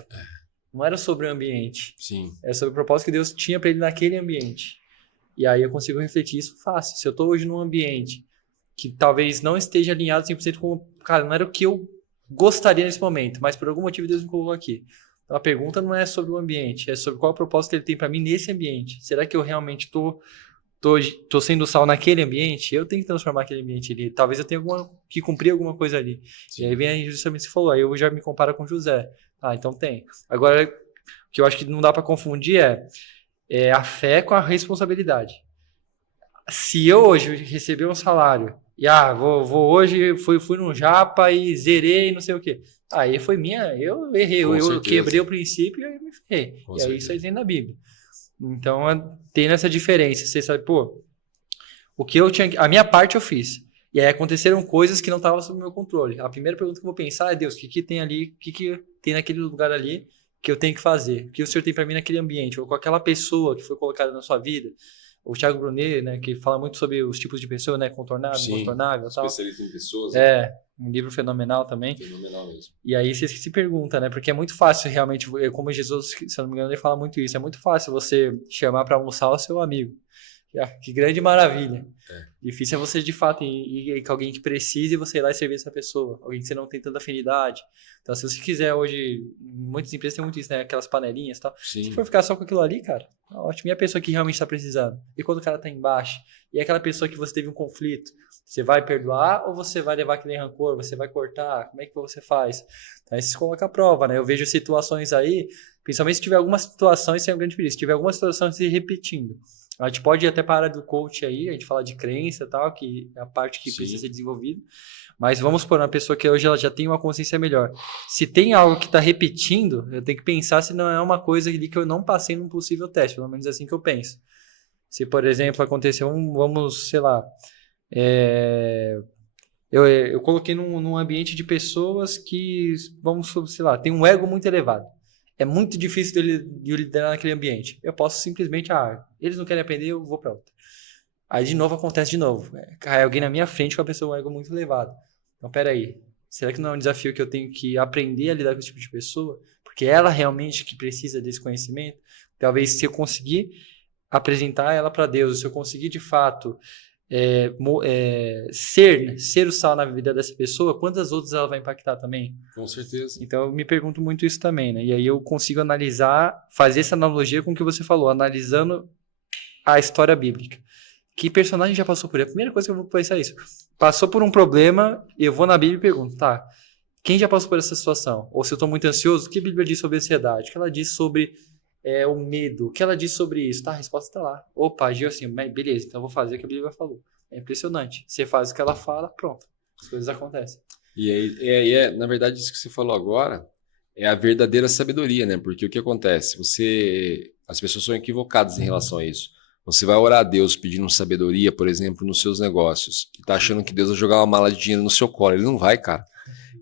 Não era sobre o ambiente. Sim. Era sobre o propósito que Deus tinha para ele naquele ambiente. E aí eu consigo refletir isso fácil. Se eu tô hoje num ambiente que talvez não esteja alinhado 100% com... Cara, não era o que eu gostaria nesse momento, mas por algum motivo Deus me colocou aqui. Então a pergunta não é sobre o ambiente, é sobre qual é o propósito que ele tem para mim nesse ambiente. Será que eu realmente tô sendo sal naquele ambiente? Eu tenho que transformar aquele ambiente ali. Talvez eu tenha que cumprir alguma coisa ali. Sim. E aí vem justamente o que você falou, aí eu já me comparo com José. Ah, então tem. Agora, o que eu acho que não dá para confundir é a fé com a responsabilidade. Se eu hoje receber um salário e vou hoje, fui no Japa e zerei não sei o quê. Aí foi eu errei, eu quebrei o princípio e aí me ferrei. E aí isso aí tem na Bíblia. Então, tem essa diferença. Você sabe, o que eu tinha, a minha parte eu fiz. E aí aconteceram coisas que não estavam sob meu controle. A primeira pergunta que eu vou pensar é, Deus, o que tem ali, o que tem naquele lugar ali que eu tenho que fazer? O que o Senhor tem para mim naquele ambiente? Ou com aquela pessoa que foi colocada na sua vida? O Thiago Brunet, né, que fala muito sobre os tipos de pessoa, né, contornável, incontornável, tal. Especialista em pessoas. Um livro fenomenal também. Fenomenal mesmo. E aí você se pergunta, né, porque é muito fácil realmente, como Jesus, se eu não me engano, ele fala muito isso, é muito fácil você chamar para almoçar o seu amigo. Que grande maravilha. Difícil é você, de fato, ir com alguém que precise e você ir lá e servir essa pessoa. Alguém que você não tem tanta afinidade. Então, se você quiser hoje, muitas empresas têm muito isso, né? Aquelas panelinhas e tal. Sim. Se for ficar só com aquilo ali, cara, tá ótimo. E a pessoa que realmente está precisando? E quando o cara tá embaixo? E aquela pessoa que você teve um conflito? Você vai perdoar ou você vai levar aquele rancor? Você vai cortar? Como é que você faz? Então, aí você se coloca à prova, né? Eu vejo situações aí, principalmente se tiver algumas situações, isso é um grande perigo. Se tiver algumas situações se repetindo. A gente pode ir até para a área do coach aí, a gente fala de crença e tal, que é a parte que precisa ser desenvolvida. Mas vamos supor, uma pessoa que hoje ela já tem uma consciência melhor. Se tem algo que está repetindo, eu tenho que pensar se não é uma coisa ali que eu não passei num possível teste, pelo menos é assim que eu penso. Se, por exemplo, aconteceu vamos, sei lá, eu coloquei num ambiente de pessoas que, vamos, sei lá, tem um ego muito elevado. É muito difícil de eu liderar naquele ambiente. Eu posso simplesmente, eles não querem aprender, eu vou para outra. Aí de novo acontece de novo. Cai alguém na minha frente com a pessoa com um ego muito elevado. Então, peraí. Será que não é um desafio que eu tenho que aprender a lidar com esse tipo de pessoa? Porque ela realmente que precisa desse conhecimento. Talvez se eu conseguir apresentar ela para Deus, se eu conseguir de fato ser o sal na vida dessa pessoa, quantas outras ela vai impactar também? Com certeza. Então eu me pergunto muito isso também, né? E aí eu consigo analisar, fazer essa analogia com o que você falou, analisando a história bíblica. Que personagem já passou por isso? A primeira coisa que eu vou pensar é isso. Passou por um problema, eu vou na Bíblia e pergunto, Quem já passou por essa situação? Ou se eu estou muito ansioso, o que a Bíblia diz sobre ansiedade? O que ela diz sobre o medo? O que ela diz sobre isso? Tá, a resposta está lá. Opa, agiu assim, beleza, então eu vou fazer o que a Bíblia falou. É impressionante. Você faz o que ela fala, pronto. As coisas acontecem. E aí, na verdade, isso que você falou agora é a verdadeira sabedoria, né? Porque o que acontece? As pessoas são equivocadas em relação a isso. Você vai orar a Deus pedindo sabedoria, por exemplo, nos seus negócios, e tá achando que Deus vai jogar uma mala de dinheiro no seu colo. Ele não vai, cara.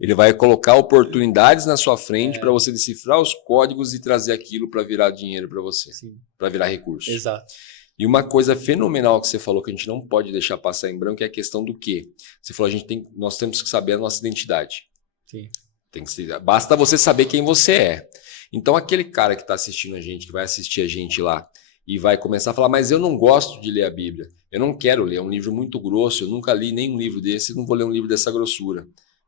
Ele vai colocar oportunidades na sua frente para você decifrar os códigos e trazer aquilo para virar dinheiro para você, para virar recurso. Exato. E uma coisa fenomenal que você falou que a gente não pode deixar passar em branco é a questão do quê? Você falou, nós temos que saber a nossa identidade. Sim. Basta você saber quem você é. Então, aquele cara que está assistindo a gente, que vai assistir a gente lá, e vai começar a falar, mas eu não gosto de ler a Bíblia. Eu não quero ler, é um livro muito grosso, eu nunca li nenhum livro desse, não vou ler um livro dessa grossura.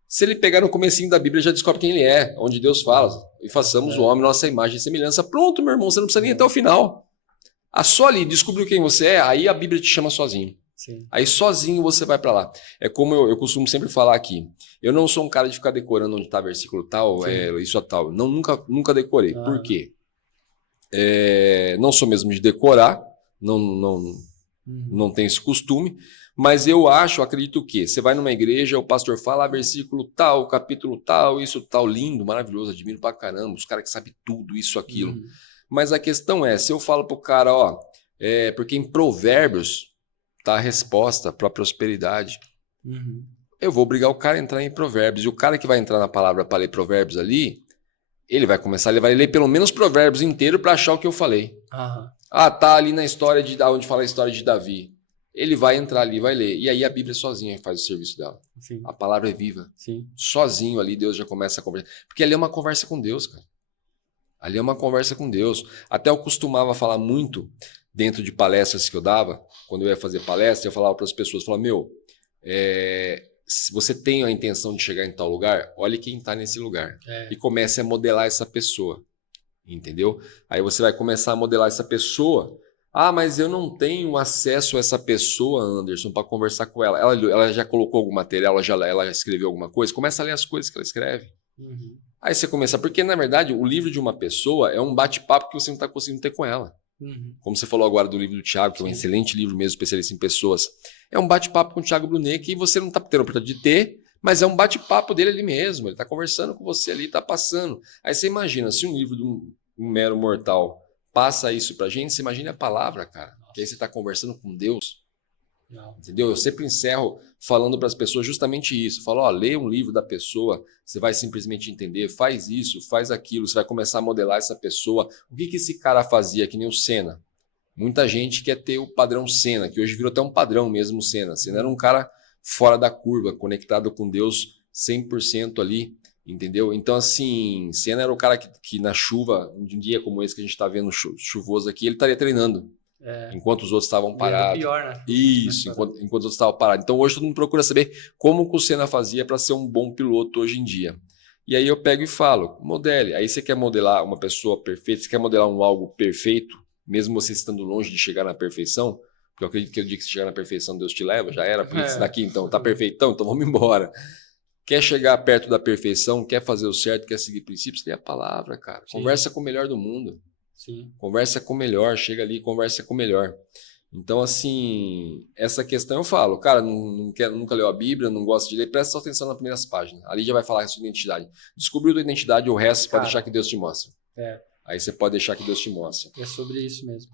Se ele pegar no comecinho da Bíblia, já descobre quem ele é, onde Deus fala, e façamos o homem nossa imagem e semelhança. Pronto, meu irmão, você não precisa nem ir até o final. Só ali, descobriu quem você é, aí a Bíblia te chama sozinho. Sim. Aí sozinho você vai para lá. É como eu costumo sempre falar aqui. Eu não sou um cara de ficar decorando onde está versículo tal, isso é tal. Não, nunca decorei. Por quê? Não sou mesmo de decorar, não tenho esse costume, mas eu acredito que você vai numa igreja, o pastor fala versículo tal, capítulo tal, isso tal, lindo, maravilhoso, admiro pra caramba, os caras que sabem tudo, isso, aquilo. Mas a questão se eu falo pro cara, porque em Provérbios tá a resposta para a prosperidade. Eu vou obrigar o cara a entrar em Provérbios, e o cara que vai entrar na palavra para ler Provérbios ali, ele vai ler pelo menos Provérbios inteiro para achar o que eu falei. Tá ali na história onde fala a história de Davi. Ele vai entrar ali, vai ler. E aí a Bíblia sozinha faz o serviço dela. Sim. A palavra é viva. Sim. Sozinho ali Deus já começa a conversar. Porque ali é uma conversa com Deus, cara. Ali é uma conversa com Deus. Até eu costumava falar muito dentro de palestras que eu dava. Quando eu ia fazer palestra, eu falava para as pessoas, se você tem a intenção de chegar em tal lugar, olhe quem está nesse lugar. E comece a modelar essa pessoa. Entendeu? Aí você vai começar a modelar essa pessoa. Mas eu não tenho acesso a essa pessoa, Anderson, para conversar com ela. Ela já colocou algum material, ela já escreveu alguma coisa? Começa a ler as coisas que ela escreve. Aí você começa... Porque, na verdade, o livro de uma pessoa é um bate-papo que você não está conseguindo ter com ela. Como você falou agora do livro do Thiago, que é um excelente livro mesmo, especialista em pessoas. É um bate-papo com o Thiago Brunet que você não está tendo a oportunidade de ter, mas é um bate-papo dele ali mesmo. Ele está conversando com você ali, está passando. Aí você imagina, se um livro de um mero mortal passa isso pra gente, você imagina a palavra, cara. Que aí você está conversando com Deus. Entendeu? Eu sempre encerro falando para as pessoas justamente isso. Falo, lê um livro da pessoa, você vai simplesmente entender, faz isso, faz aquilo, você vai começar a modelar essa pessoa. O que esse cara fazia, que nem o Senna? Muita gente quer ter o padrão Senna, que hoje virou até um padrão mesmo o Senna. Senna era um cara fora da curva, conectado com Deus 100% ali, entendeu? Então, assim, Senna era o cara que na chuva, um dia como esse que a gente está vendo chuvoso aqui, ele estaria treinando. Enquanto os outros estavam parados. Pior, né? Isso, enquanto os outros estavam parados. Então hoje todo mundo procura saber como que o Senna fazia para ser um bom piloto hoje em dia. E aí eu pego e falo, modele. Aí você quer modelar uma pessoa perfeita, você quer modelar algo perfeito, mesmo você estando longe de chegar na perfeição, porque eu acredito que o dia que você chegar na perfeição Deus te leva, já era, por isso daqui então, tá perfeitão, então vamos embora. Quer chegar perto da perfeição, quer fazer o certo, quer seguir princípios, lê a palavra, cara. Sim. Conversa com o melhor do mundo. Sim. Conversa com o melhor, chega ali e conversa com o melhor. Então, assim, essa questão eu falo, cara, nunca leu a Bíblia, não gosta de ler, presta só atenção nas primeiras páginas. Ali já vai falar a sua identidade. Descobriu a tua identidade, o resto você pode deixar que Deus te mostre. Aí você pode deixar que Deus te mostre. É sobre isso mesmo.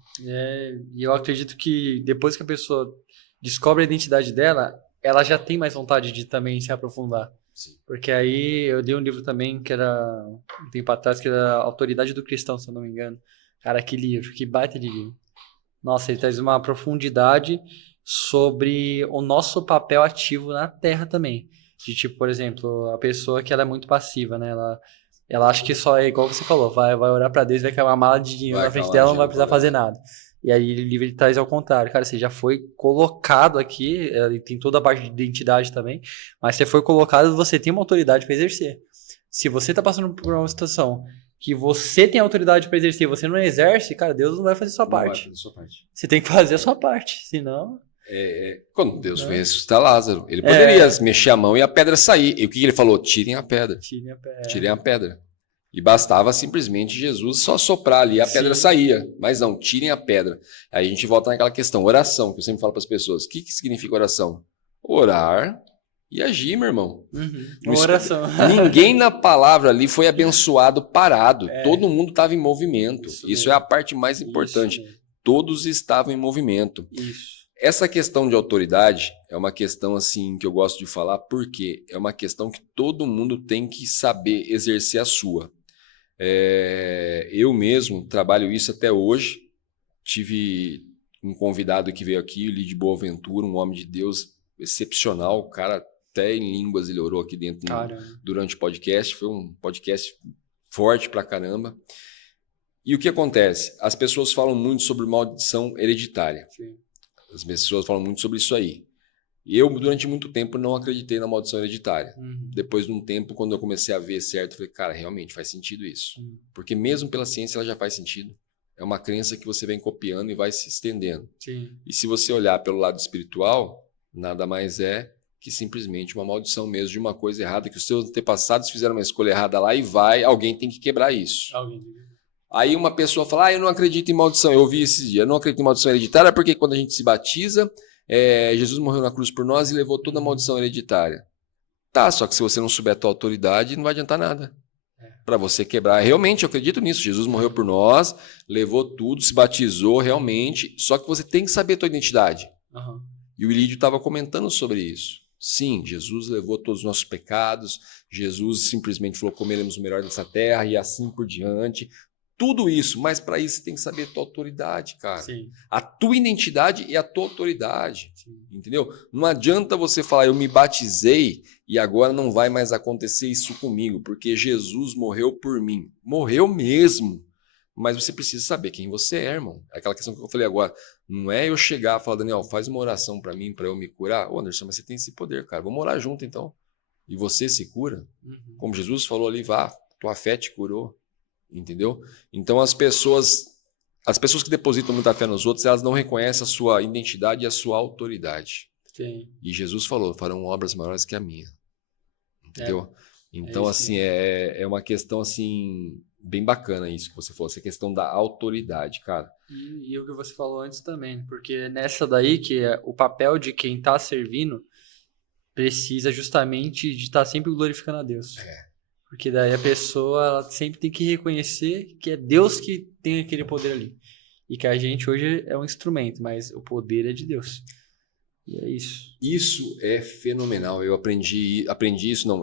E eu acredito que depois que a pessoa descobre a identidade dela, ela já tem mais vontade de também se aprofundar. Sim. Porque aí eu li um livro também que era um tempo atrás, que era Autoridade do Cristão, se eu não me engano. Cara, que livro, que baita de livro. Nossa, ele traz uma profundidade sobre o nosso papel ativo na Terra também. De tipo, por exemplo, a pessoa que ela é muito passiva, né? Ela acha que só é igual você falou, vai orar pra Deus, vai cair uma mala de dinheiro na frente dela, não vai precisar fazer nada. E aí o livro ele traz ao contrário. Cara, você já foi colocado aqui, ele tem toda a parte de identidade também, mas você foi colocado, você tem uma autoridade para exercer. Se você tá passando por uma situação que você tem autoridade para exercer e você não exerce, cara, Deus não vai fazer a sua parte. Vai fazer a sua parte. Você tem que fazer a sua parte, senão... Quando Deus foi ressuscitar Lázaro, ele poderia mexer a mão e a pedra sair. E o que ele falou? Tirem a pedra. Tirem a pedra. E bastava simplesmente Jesus só soprar ali, a pedra saía. Mas não, tirem a pedra. Aí a gente volta naquela questão, oração, que eu sempre falo para as pessoas. O que significa oração? Orar e agir, meu irmão. Oração. Ninguém na palavra ali foi abençoado parado. Todo mundo estava em movimento. Isso é a parte mais importante. Todos estavam em movimento. Essa questão de autoridade é uma questão assim que eu gosto de falar porque é uma questão que todo mundo tem que saber exercer a sua. Eu mesmo trabalho isso até hoje. Tive um convidado que veio aqui, o Lídio Boaventura, um homem de Deus excepcional. O cara até em línguas ele orou aqui dentro durante o podcast. Foi um podcast forte pra caramba. E o que acontece? As pessoas falam muito sobre maldição hereditária. As pessoas falam muito sobre isso aí. E eu, durante muito tempo, não acreditei na maldição hereditária. Depois de um tempo, quando eu comecei a ver certo, eu falei, cara, realmente faz sentido isso. Porque mesmo pela ciência, ela já faz sentido. É uma crença que você vem copiando e vai se estendendo. E se você olhar pelo lado espiritual, nada mais é que simplesmente uma maldição mesmo de uma coisa errada, que os seus antepassados fizeram uma escolha errada lá e alguém tem que quebrar isso. Aí uma pessoa fala, eu não acredito em maldição. Eu ouvi esses dias, eu não acredito em maldição hereditária porque quando a gente se batiza, Jesus morreu na cruz por nós e levou toda a maldição hereditária. Tá, só que se você não souber a tua autoridade, não vai adiantar nada. Para você quebrar. Realmente, eu acredito nisso. Jesus morreu por nós, levou tudo, se batizou realmente. Só que você tem que saber a tua identidade. E o Ilídio estava comentando sobre isso. Sim, Jesus levou todos os nossos pecados. Jesus simplesmente falou, comeremos o melhor dessa terra e assim por diante. Tudo isso, mas para isso você tem que saber a tua autoridade, cara. A tua identidade e a tua autoridade. Entendeu? Não adianta você falar, eu me batizei e agora não vai mais acontecer isso comigo, porque Jesus morreu por mim. Morreu mesmo. Mas você precisa saber quem você é, irmão. É aquela questão que eu falei agora. Não é eu chegar e falar, Daniel, faz uma oração para mim, para eu me curar. Ô, Anderson, mas você tem esse poder, cara. Vamos orar junto, então. E você se cura. Como Jesus falou ali, vá, tua fé te curou. Entendeu? Então as pessoas que depositam muita fé nos outros, elas não reconhecem a sua identidade e a sua autoridade. E Jesus falou, farão obras maiores que a minha. Entendeu? Então assim, é uma questão assim bem bacana isso que você falou, essa questão da autoridade, cara. E o que você falou antes também, porque nessa daí que é o papel de quem está servindo precisa justamente de estar sempre glorificando a Deus. Porque daí a pessoa ela sempre tem que reconhecer que é Deus que tem aquele poder ali. E que a gente hoje é um instrumento, mas o poder é de Deus. E é isso. Isso é fenomenal. Eu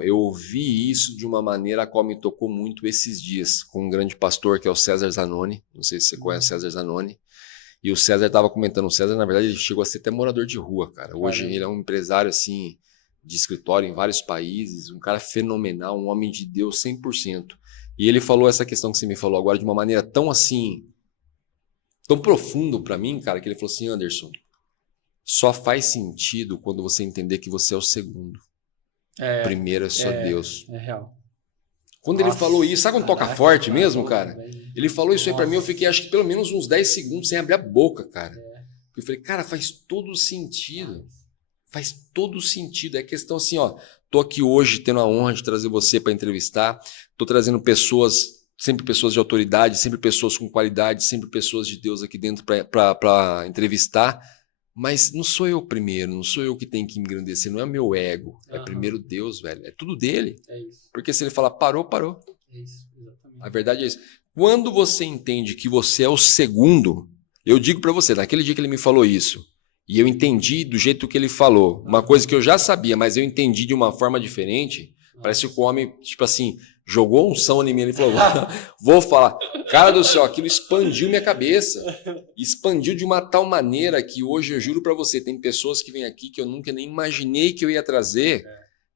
eu ouvi isso de uma maneira a qual me tocou muito esses dias, com um grande pastor que é o César Zanoni. Não sei se você conhece o César Zanoni. E o César estava comentando, o César, na verdade, ele chegou a ser até morador de rua, cara. Hoje ele é um empresário, assim, de escritório em vários países, um cara fenomenal, um homem de Deus 100%. E ele falou essa questão que você me falou agora de uma maneira tão assim, tão profundo para mim, cara, que ele falou assim, Anderson, só faz sentido quando você entender que você é o segundo. Primeiro é só Deus. É real. Quando ele falou isso, sabe quando toca forte mesmo, cara? Ele falou isso aí pra mim, eu fiquei acho que pelo menos uns 10 segundos sem abrir a boca, cara. Eu falei, cara, faz todo sentido. Faz todo sentido. É questão assim, ó. Tô aqui hoje tendo a honra de trazer você para entrevistar. Tô trazendo pessoas, sempre pessoas de autoridade, sempre pessoas com qualidade, sempre pessoas de Deus aqui dentro para entrevistar. Mas não sou eu primeiro, não sou eu que tenho que engrandecer, não é meu ego. É primeiro Deus, velho. É tudo dele. É isso. Porque se ele falar parou, parou. É isso, exatamente. A verdade é isso. Quando você entende que você é o segundo, eu digo para você, naquele dia que ele me falou isso, e eu entendi do jeito que ele falou, uma coisa que eu já sabia, mas eu entendi de uma forma diferente, parece que o homem, tipo assim, jogou um som em mim, ele falou, vou falar. Cara do céu, aquilo expandiu minha cabeça. Expandiu de uma tal maneira que hoje, eu juro pra você, tem pessoas que vêm aqui que eu nunca nem imaginei que eu ia trazer.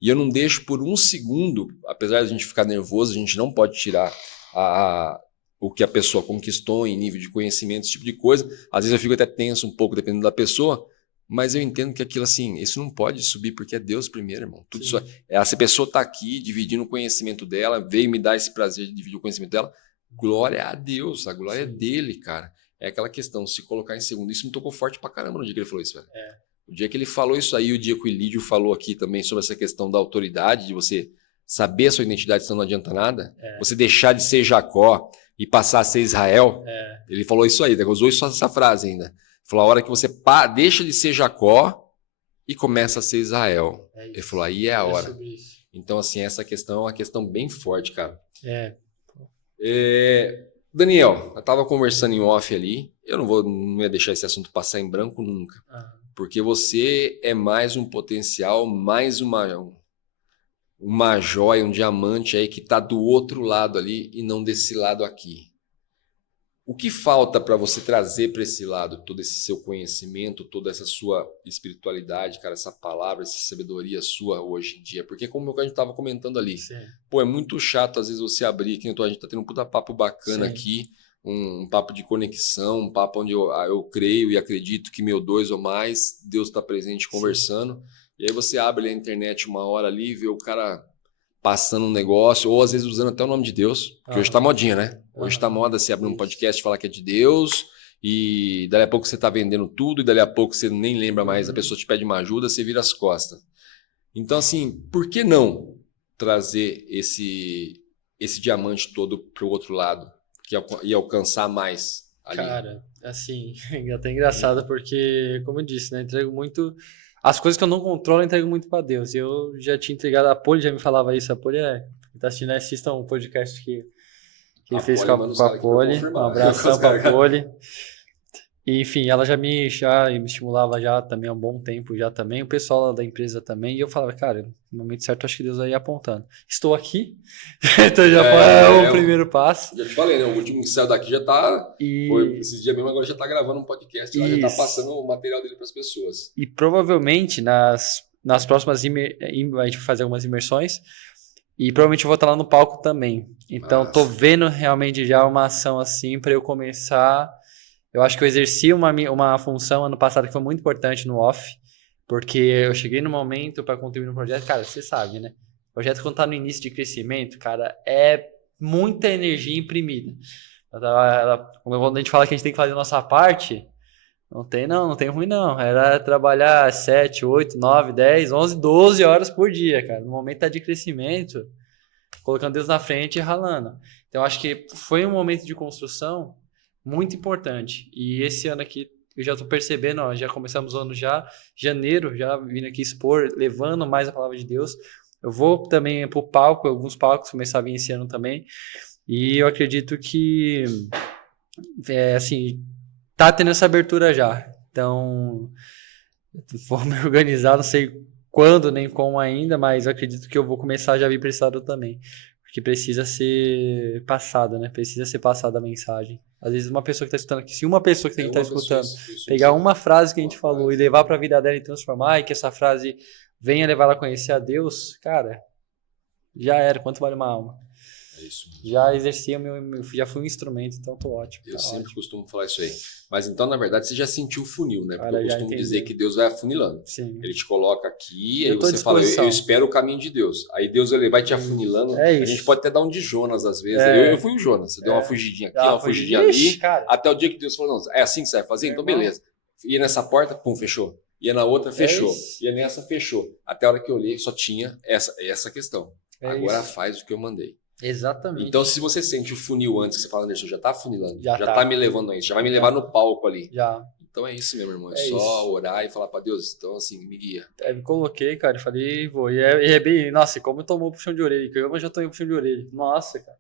E eu não deixo por um segundo, apesar de a gente ficar nervoso, a gente não pode tirar o que a pessoa conquistou em nível de conhecimento, esse tipo de coisa. Às vezes eu fico até tenso um pouco, dependendo da pessoa. Mas eu entendo que aquilo assim, isso não pode subir porque é Deus primeiro, irmão. Tudo isso, essa pessoa está aqui dividindo o conhecimento dela, veio me dar esse prazer de dividir o conhecimento dela. Glória a Deus, a glória é dele, cara. É aquela questão, se colocar em segundo. Isso me tocou forte pra caramba no dia que ele falou isso, velho. O dia que ele falou isso aí, o dia que o Ilídio falou aqui também sobre essa questão da autoridade, de você saber a sua identidade, senão não adianta nada, você deixar de ser Jacó e passar a ser Israel, ele falou isso aí, usou só essa frase ainda. Falou, a hora que você deixa de ser Jacó e começa a ser Israel. Ele falou, aí é a hora. Então, assim, essa questão é uma questão bem forte, cara. Daniel, eu estava conversando em off ali, eu não ia deixar esse assunto passar em branco nunca. Porque você é mais um potencial, mais uma joia, um diamante aí que está do outro lado ali e não desse lado aqui. O que falta para você trazer para esse lado todo esse seu conhecimento, toda essa sua espiritualidade, cara, essa palavra, essa sabedoria sua hoje em dia? Porque como a gente estava comentando ali, pô, é muito chato às vezes você abrir, que a gente está tendo um puta papo bacana aqui, um papo de conexão, um papo onde eu creio e acredito que meu 2 ou mais, Deus está presente conversando. E aí você abre a internet uma hora ali e vê o cara passando um negócio, ou às vezes usando até o nome de Deus, porque hoje tá modinha, né? Hoje tá moda você abrir um podcast e falar que é de Deus, e dali a pouco você tá vendendo tudo, e dali a pouco você nem lembra mais, a pessoa te pede uma ajuda, você vira as costas. Então, assim, por que não trazer esse diamante todo pro outro lado? E alcançar mais ali. Cara, assim, é até engraçado porque, como eu disse, né, entrego muito... As coisas que eu não controlo, eu entrego muito pra Deus. Eu já tinha entregado, a Poli já me falava isso, a Poli tá assistindo, assistam um podcast que ele fez com a Poli, um abração pra Poli. E, enfim, ela já me estimulava já também há um bom tempo já também, o pessoal lá da empresa também, e eu falava, cara, no momento certo acho que Deus vai apontando. Estou aqui, então já foi o primeiro passo. Já te falei, né? O último que saiu daqui já tá, foi esses dias mesmo, agora já tá gravando um podcast, lá, já tá passando o material dele pras pessoas. E provavelmente nas próximas, a gente vai fazer algumas imersões, e provavelmente eu vou estar lá no palco também. Então tô vendo realmente já uma ação assim para eu começar... Eu acho que eu exerci uma função ano passado que foi muito importante no off, porque eu cheguei no momento para contribuir no projeto, cara, você sabe, né? O projeto quando tá no início de crescimento, cara, é muita energia imprimida. Quando a gente fala que a gente tem que fazer a nossa parte, não tem ruim não. Era trabalhar 7, 8, 9, 10, 11, 12 horas por dia, cara. No momento tá de crescimento, colocando Deus na frente e ralando. Então eu acho que foi um momento de construção muito importante. E esse ano aqui, eu já estou percebendo, já começamos o ano janeiro, já vindo aqui expor, levando mais a palavra de Deus. Eu vou também para o palco, alguns palcos começar a vir esse ano também. E eu acredito que, assim, tá tendo essa abertura já. Então, vou me organizar, não sei quando nem como ainda, mas eu acredito que eu vou começar já a vir para esse lado também. Porque precisa ser passado, né? Precisa ser passada a mensagem. Às vezes uma pessoa que está escutando aqui, se uma pessoa que tem que estar escutando, pegar uma frase que a gente falou e levar para a vida dela e transformar, e que essa frase venha levar ela a conhecer a Deus, cara, já era. Quanto vale uma alma? É isso. Já exerci, já fui um instrumento, então tô ótimo. Eu sempre costumo falar isso aí. Mas então, na verdade, você já sentiu o funil, né? Porque eu costumo dizer que Deus vai afunilando. Sim. Ele te coloca aqui, aí você fala, eu espero o caminho de Deus. Aí Deus ele vai te afunilando. A gente pode até dar um de Jonas às vezes. Eu fui o Jonas. Você deu uma fugidinha aqui, uma fugidinha ali. Cara. Até o dia que Deus falou, não, é assim que você vai fazer? Então beleza. Ia nessa porta, pum, fechou. Ia na outra, fechou. Ia nessa, fechou. Até a hora que eu olhei, só tinha essa questão. Agora faz o que eu mandei. Exatamente. Então, se você sente o funil antes, que você fala, Anderson, já tá funilando, já tá me levando a isso, já vai me levar no palco ali. Já. Então é isso, meu irmão. É só isso. Orar e falar pra Deus. Então, assim, me guia. Me coloquei, cara, e falei, vou. E é bem, nossa, como tomou puxão de orelha, que eu já tomei puxão de orelha. Nossa, cara.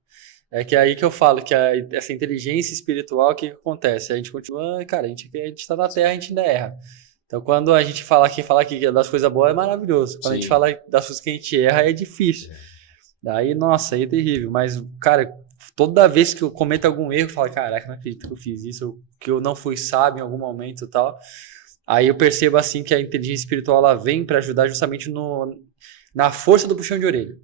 É que é aí que eu falo, que essa inteligência espiritual, o que acontece? A gente continua, cara, a gente tá na terra, a gente ainda erra. Então, quando a gente fala aqui das coisas boas, é maravilhoso. Quando a gente fala das coisas que a gente erra, é difícil. Daí, nossa, aí é terrível. Mas, cara, toda vez que eu cometo algum erro, eu falo, caraca, não acredito que eu fiz isso, que eu não fui sábio em algum momento e tal. Aí eu percebo, assim, que a inteligência espiritual, ela vem para ajudar justamente na força do puxão de orelha.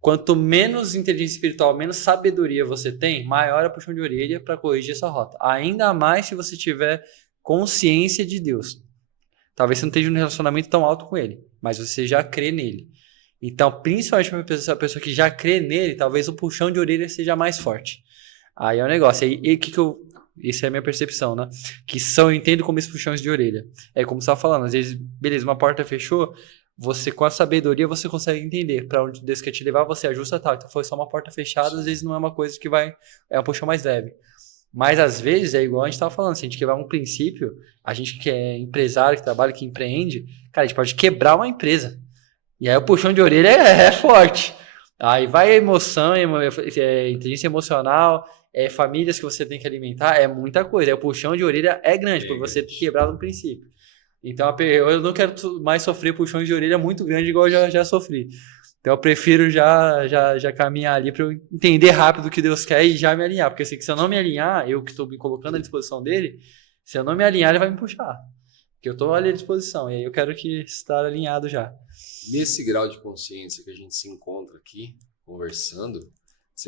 Quanto menos inteligência espiritual, menos sabedoria você tem, maior é o puxão de orelha para corrigir essa rota. Ainda mais se você tiver consciência de Deus. Talvez você não esteja num relacionamento tão alto com Ele, mas você já crê nele. Então, principalmente para essa pessoa que já crê nele, talvez o puxão de orelha seja mais forte. Aí é um negócio. Aí o que eu Isso é a minha percepção, né? Que eu entendo como esses puxões de orelha. É como você estava falando, às vezes, beleza, uma porta fechou, você com a sabedoria você consegue entender para onde Deus quer te levar, você ajusta, tá, então foi só uma porta fechada, às vezes não é uma coisa que é um puxão mais leve. Mas às vezes é igual a gente estava falando, se a gente quebrar um princípio, a gente que é empresário, que trabalha, que empreende, cara, a gente pode quebrar uma empresa. E aí o puxão de orelha é forte. Aí vai a emoção, inteligência emocional, famílias que você tem que alimentar, é muita coisa. Aí o puxão de orelha é grande, por você ter quebrado um princípio. Então eu não quero mais sofrer puxões de orelha muito grande igual eu já sofri. Então eu prefiro já caminhar ali para eu entender rápido o que Deus quer e já me alinhar. Porque se eu não me alinhar, eu que estou me colocando à disposição dele, se eu não me alinhar, ele vai me puxar. Porque eu estou ali à disposição e aí eu quero estar alinhado já. Nesse grau de consciência que a gente se encontra aqui, conversando,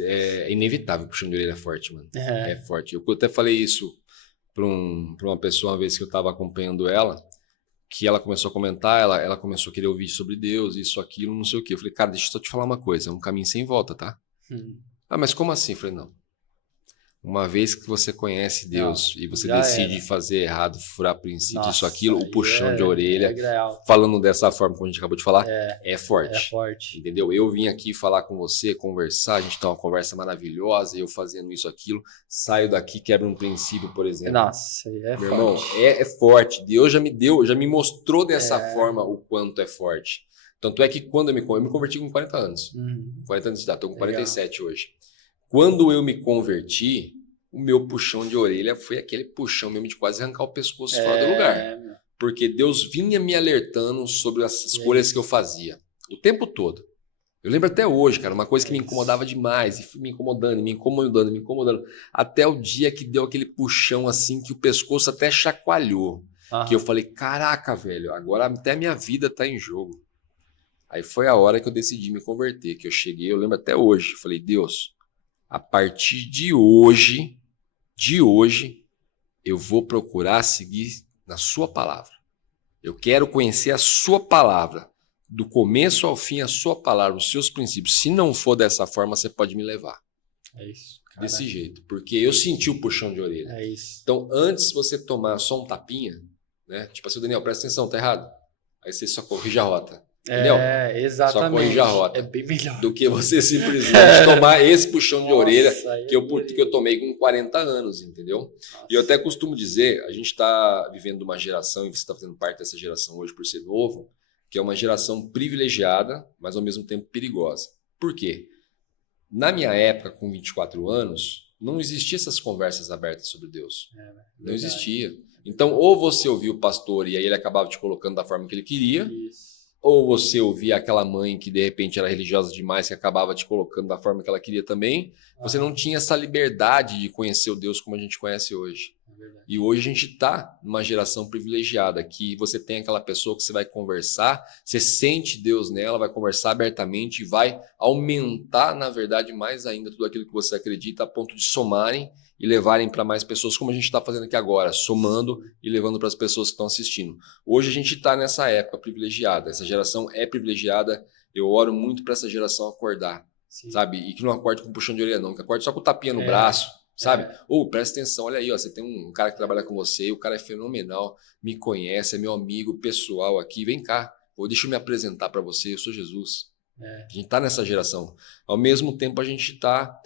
é inevitável, puxão de orelha forte, mano. É forte. Eu até falei isso para uma pessoa uma vez que eu estava acompanhando ela, que ela começou a comentar, ela começou a querer ouvir sobre Deus, isso, aquilo, não sei o quê. Eu falei, cara, deixa eu só te falar uma coisa, é um caminho sem volta, tá? Ah, mas como assim? Eu falei, não. Uma vez que você conhece Deus e você decide fazer errado, furar princípios, isso, aquilo, o puxão de orelha, falando dessa forma como a gente acabou de falar, é forte. É forte. Entendeu? Eu vim aqui falar com você, conversar, a gente tem uma conversa maravilhosa, eu fazendo isso, aquilo, saio daqui, quebro um princípio, por exemplo. Nossa, Meu irmão, é forte. Deus já me mostrou dessa forma o quanto é forte. Tanto é que quando eu me converti com 40 anos. 40 anos de idade, estou com 47 hoje. Quando eu me converti, o meu puxão de orelha foi aquele puxão mesmo de quase arrancar o pescoço fora do lugar. Porque Deus vinha me alertando sobre as escolhas que eu fazia. O tempo todo. Eu lembro até hoje, cara, uma coisa que me incomodava demais. E fui me incomodando. Até o dia que deu aquele puxão assim, que o pescoço até chacoalhou. Que eu falei, caraca, velho, agora até a minha vida tá em jogo. Aí foi a hora que eu decidi me converter. Que eu cheguei, eu lembro até hoje. Falei, Deus, a partir de hoje, eu vou procurar seguir na sua palavra. Eu quero conhecer a sua palavra. Do começo ao fim, a sua palavra, os seus princípios. Se não for dessa forma, você pode me levar. É isso. Caraca. Desse jeito. Porque eu senti o puxão de orelha. É isso. Então, antes de você tomar só um tapinha, né? Tipo assim, Daniel, presta atenção, tá errado. Aí você só corrige a rota. Entendeu? Exatamente. Só corrige a rota. É bem melhor. Do que você simplesmente tomar esse puxão de orelha que eu tomei com 40 anos, entendeu? Nossa. E eu até costumo dizer, a gente está vivendo uma geração, e você está fazendo parte dessa geração hoje por ser novo, que é uma geração privilegiada, mas ao mesmo tempo perigosa. Por quê? Na minha época, com 24 anos, não existiam essas conversas abertas sobre Deus. Não existia. Então, ou você ouvia o pastor e aí ele acabava te colocando da forma que ele queria, ou você ouvia aquela mãe que de repente era religiosa demais, que acabava te colocando da forma que ela queria também. Você não tinha essa liberdade de conhecer o Deus como a gente conhece hoje. E hoje a gente está numa geração privilegiada, que você tem aquela pessoa que você vai conversar, você sente Deus nela, vai conversar abertamente e vai aumentar, na verdade, mais ainda tudo aquilo que você acredita, a ponto de somarem e levarem para mais pessoas, como a gente está fazendo aqui agora, somando e levando para as pessoas que estão assistindo. Hoje a gente está nessa época privilegiada, essa geração é privilegiada, eu oro muito para essa geração acordar, sabe? E que não acorde com puxão de orelha não, que acorde só com tapinha no braço, sabe? Ou presta atenção, olha aí, ó, você tem um cara que trabalha com você, o cara é fenomenal, me conhece, é meu amigo pessoal aqui, vem cá, deixa eu me apresentar para você, eu sou Jesus. A gente está nessa geração. Ao mesmo tempo a gente está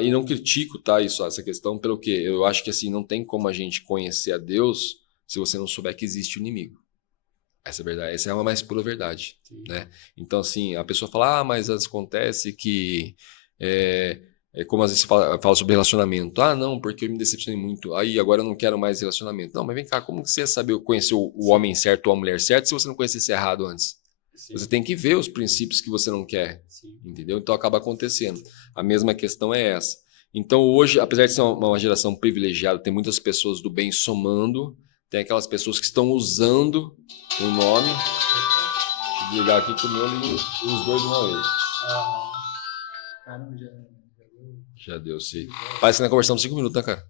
e não critico, tá, essa questão, pelo que eu acho que assim, não tem como a gente conhecer a Deus se você não souber que existe o inimigo. Essa é a verdade, essa é a mais pura verdade, né? Então assim, a pessoa fala, mas acontece que como às vezes fala sobre relacionamento, não, porque eu me decepcionei muito, aí agora eu não quero mais relacionamento. Não, mas vem cá, como que você ia saber conhecer o homem certo ou a mulher certa se você não conhecesse errado antes? Você tem que ver os princípios que você não quer, entendeu? Então acaba acontecendo. A mesma questão é essa. Então hoje, apesar de ser uma geração privilegiada, tem muitas pessoas do bem somando, tem aquelas pessoas que estão usando o nome. Deixa eu desligar aqui que o meu os dois de uma vez. Caramba, já deu, sim. Parece que nós conversamos 5 minutos, né, cara?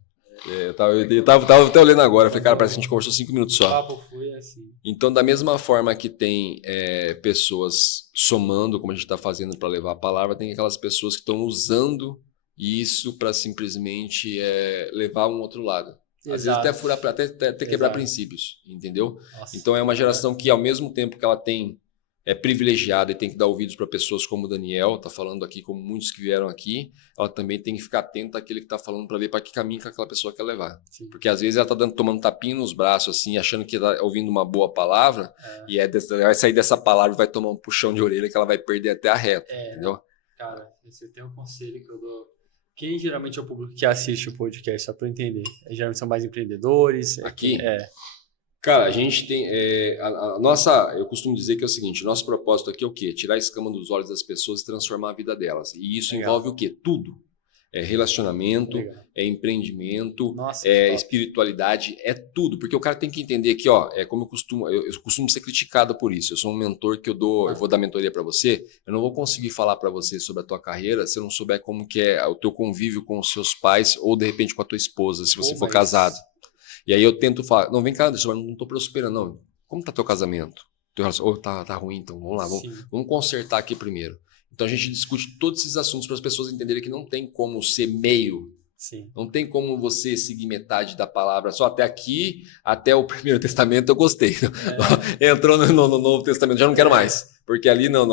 Eu tava até olhando agora, falei, cara, parece que a gente conversou 5 minutos só. O papo foi assim. Então, da mesma forma que tem pessoas somando, como a gente está fazendo para levar a palavra, tem aquelas pessoas que estão usando e isso para simplesmente levar a um outro lado. Às vezes Exato. até furar, até quebrar Exato. princípios, entendeu? Nossa. Então é uma geração que, ao mesmo tempo que ela é privilegiada e tem que dar ouvidos para pessoas como o Daniel, tá falando aqui, como muitos que vieram aqui, ela também tem que ficar atenta àquele que tá falando para ver para que caminho que aquela pessoa quer levar. Sim. Porque às vezes ela tá tomando tapinha nos braços, assim, achando que tá ouvindo uma boa palavra, e vai sair dessa palavra e vai tomar um puxão de orelha que ela vai perder até a reta, entendeu? Cara, esse tem um conselho que eu dou. Quem geralmente é o público que assiste o podcast, só para eu entender? Geralmente são mais empreendedores. Aqui? Cara, a gente tem. Eu costumo dizer que é o seguinte: nosso propósito aqui é o quê? Tirar a escama dos olhos das pessoas e transformar a vida delas. E isso envolve o quê? Tudo. É relacionamento, é empreendimento, espiritualidade, é tudo. Porque o cara tem que entender que, como eu costumo ser criticado por isso. Eu sou um mentor que eu vou dar mentoria para você. Eu não vou conseguir falar para você sobre a tua carreira se eu não souber como que é o teu convívio com os seus pais ou, de repente, com a tua esposa, se você for casado. E aí eu tento falar, não, vem cá, Anderson, não estou prosperando, não. Como está teu casamento? Tá ruim, então vamos lá, vamos consertar aqui primeiro. Então a gente discute todos esses assuntos para as pessoas entenderem que não tem como ser meio. Sim. Não tem como você seguir metade da palavra só até aqui, até o Primeiro Testamento eu gostei. Entrou no Novo Testamento, já não quero mais. Porque ali não.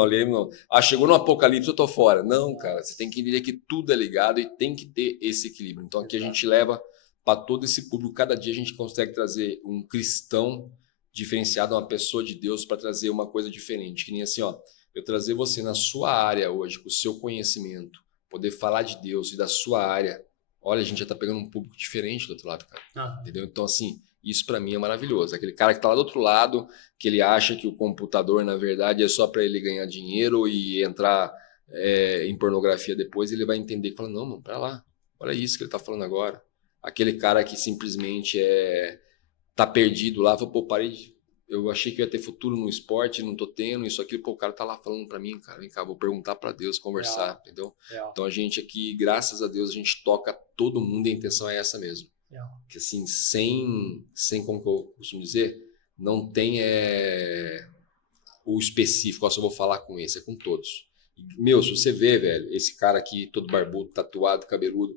Chegou no Apocalipse, eu tô fora. Não, cara, você tem que entender que tudo é ligado e tem que ter esse equilíbrio. Então aqui a gente leva para todo esse público, cada dia a gente consegue trazer um cristão diferenciado, uma pessoa de Deus, para trazer uma coisa diferente. Que nem assim, eu trazer você na sua área hoje, com o seu conhecimento, poder falar de Deus e da sua área. Olha, a gente já está pegando um público diferente do outro lado, cara. Entendeu? Então, assim, isso para mim é maravilhoso. Aquele cara que está lá do outro lado, que ele acha que o computador, na verdade, é só para ele ganhar dinheiro e entrar em pornografia depois, ele vai entender que fala, não, mano, para lá. Olha isso que ele está falando agora. Aquele cara que simplesmente tá perdido lá, eu achei que eu ia ter futuro no esporte, não tô tendo, isso aqui, o cara tá lá falando para mim, cara, vem cá, vou perguntar para Deus, conversar, entendeu? Então a gente aqui, graças a Deus, a gente toca todo mundo e a intenção é essa mesmo. Que assim, sem como que eu costumo dizer, não tem o específico, só vou falar com esse, é com todos. Meu, se você vê, velho, esse cara aqui, todo barbudo, tatuado, cabeludo,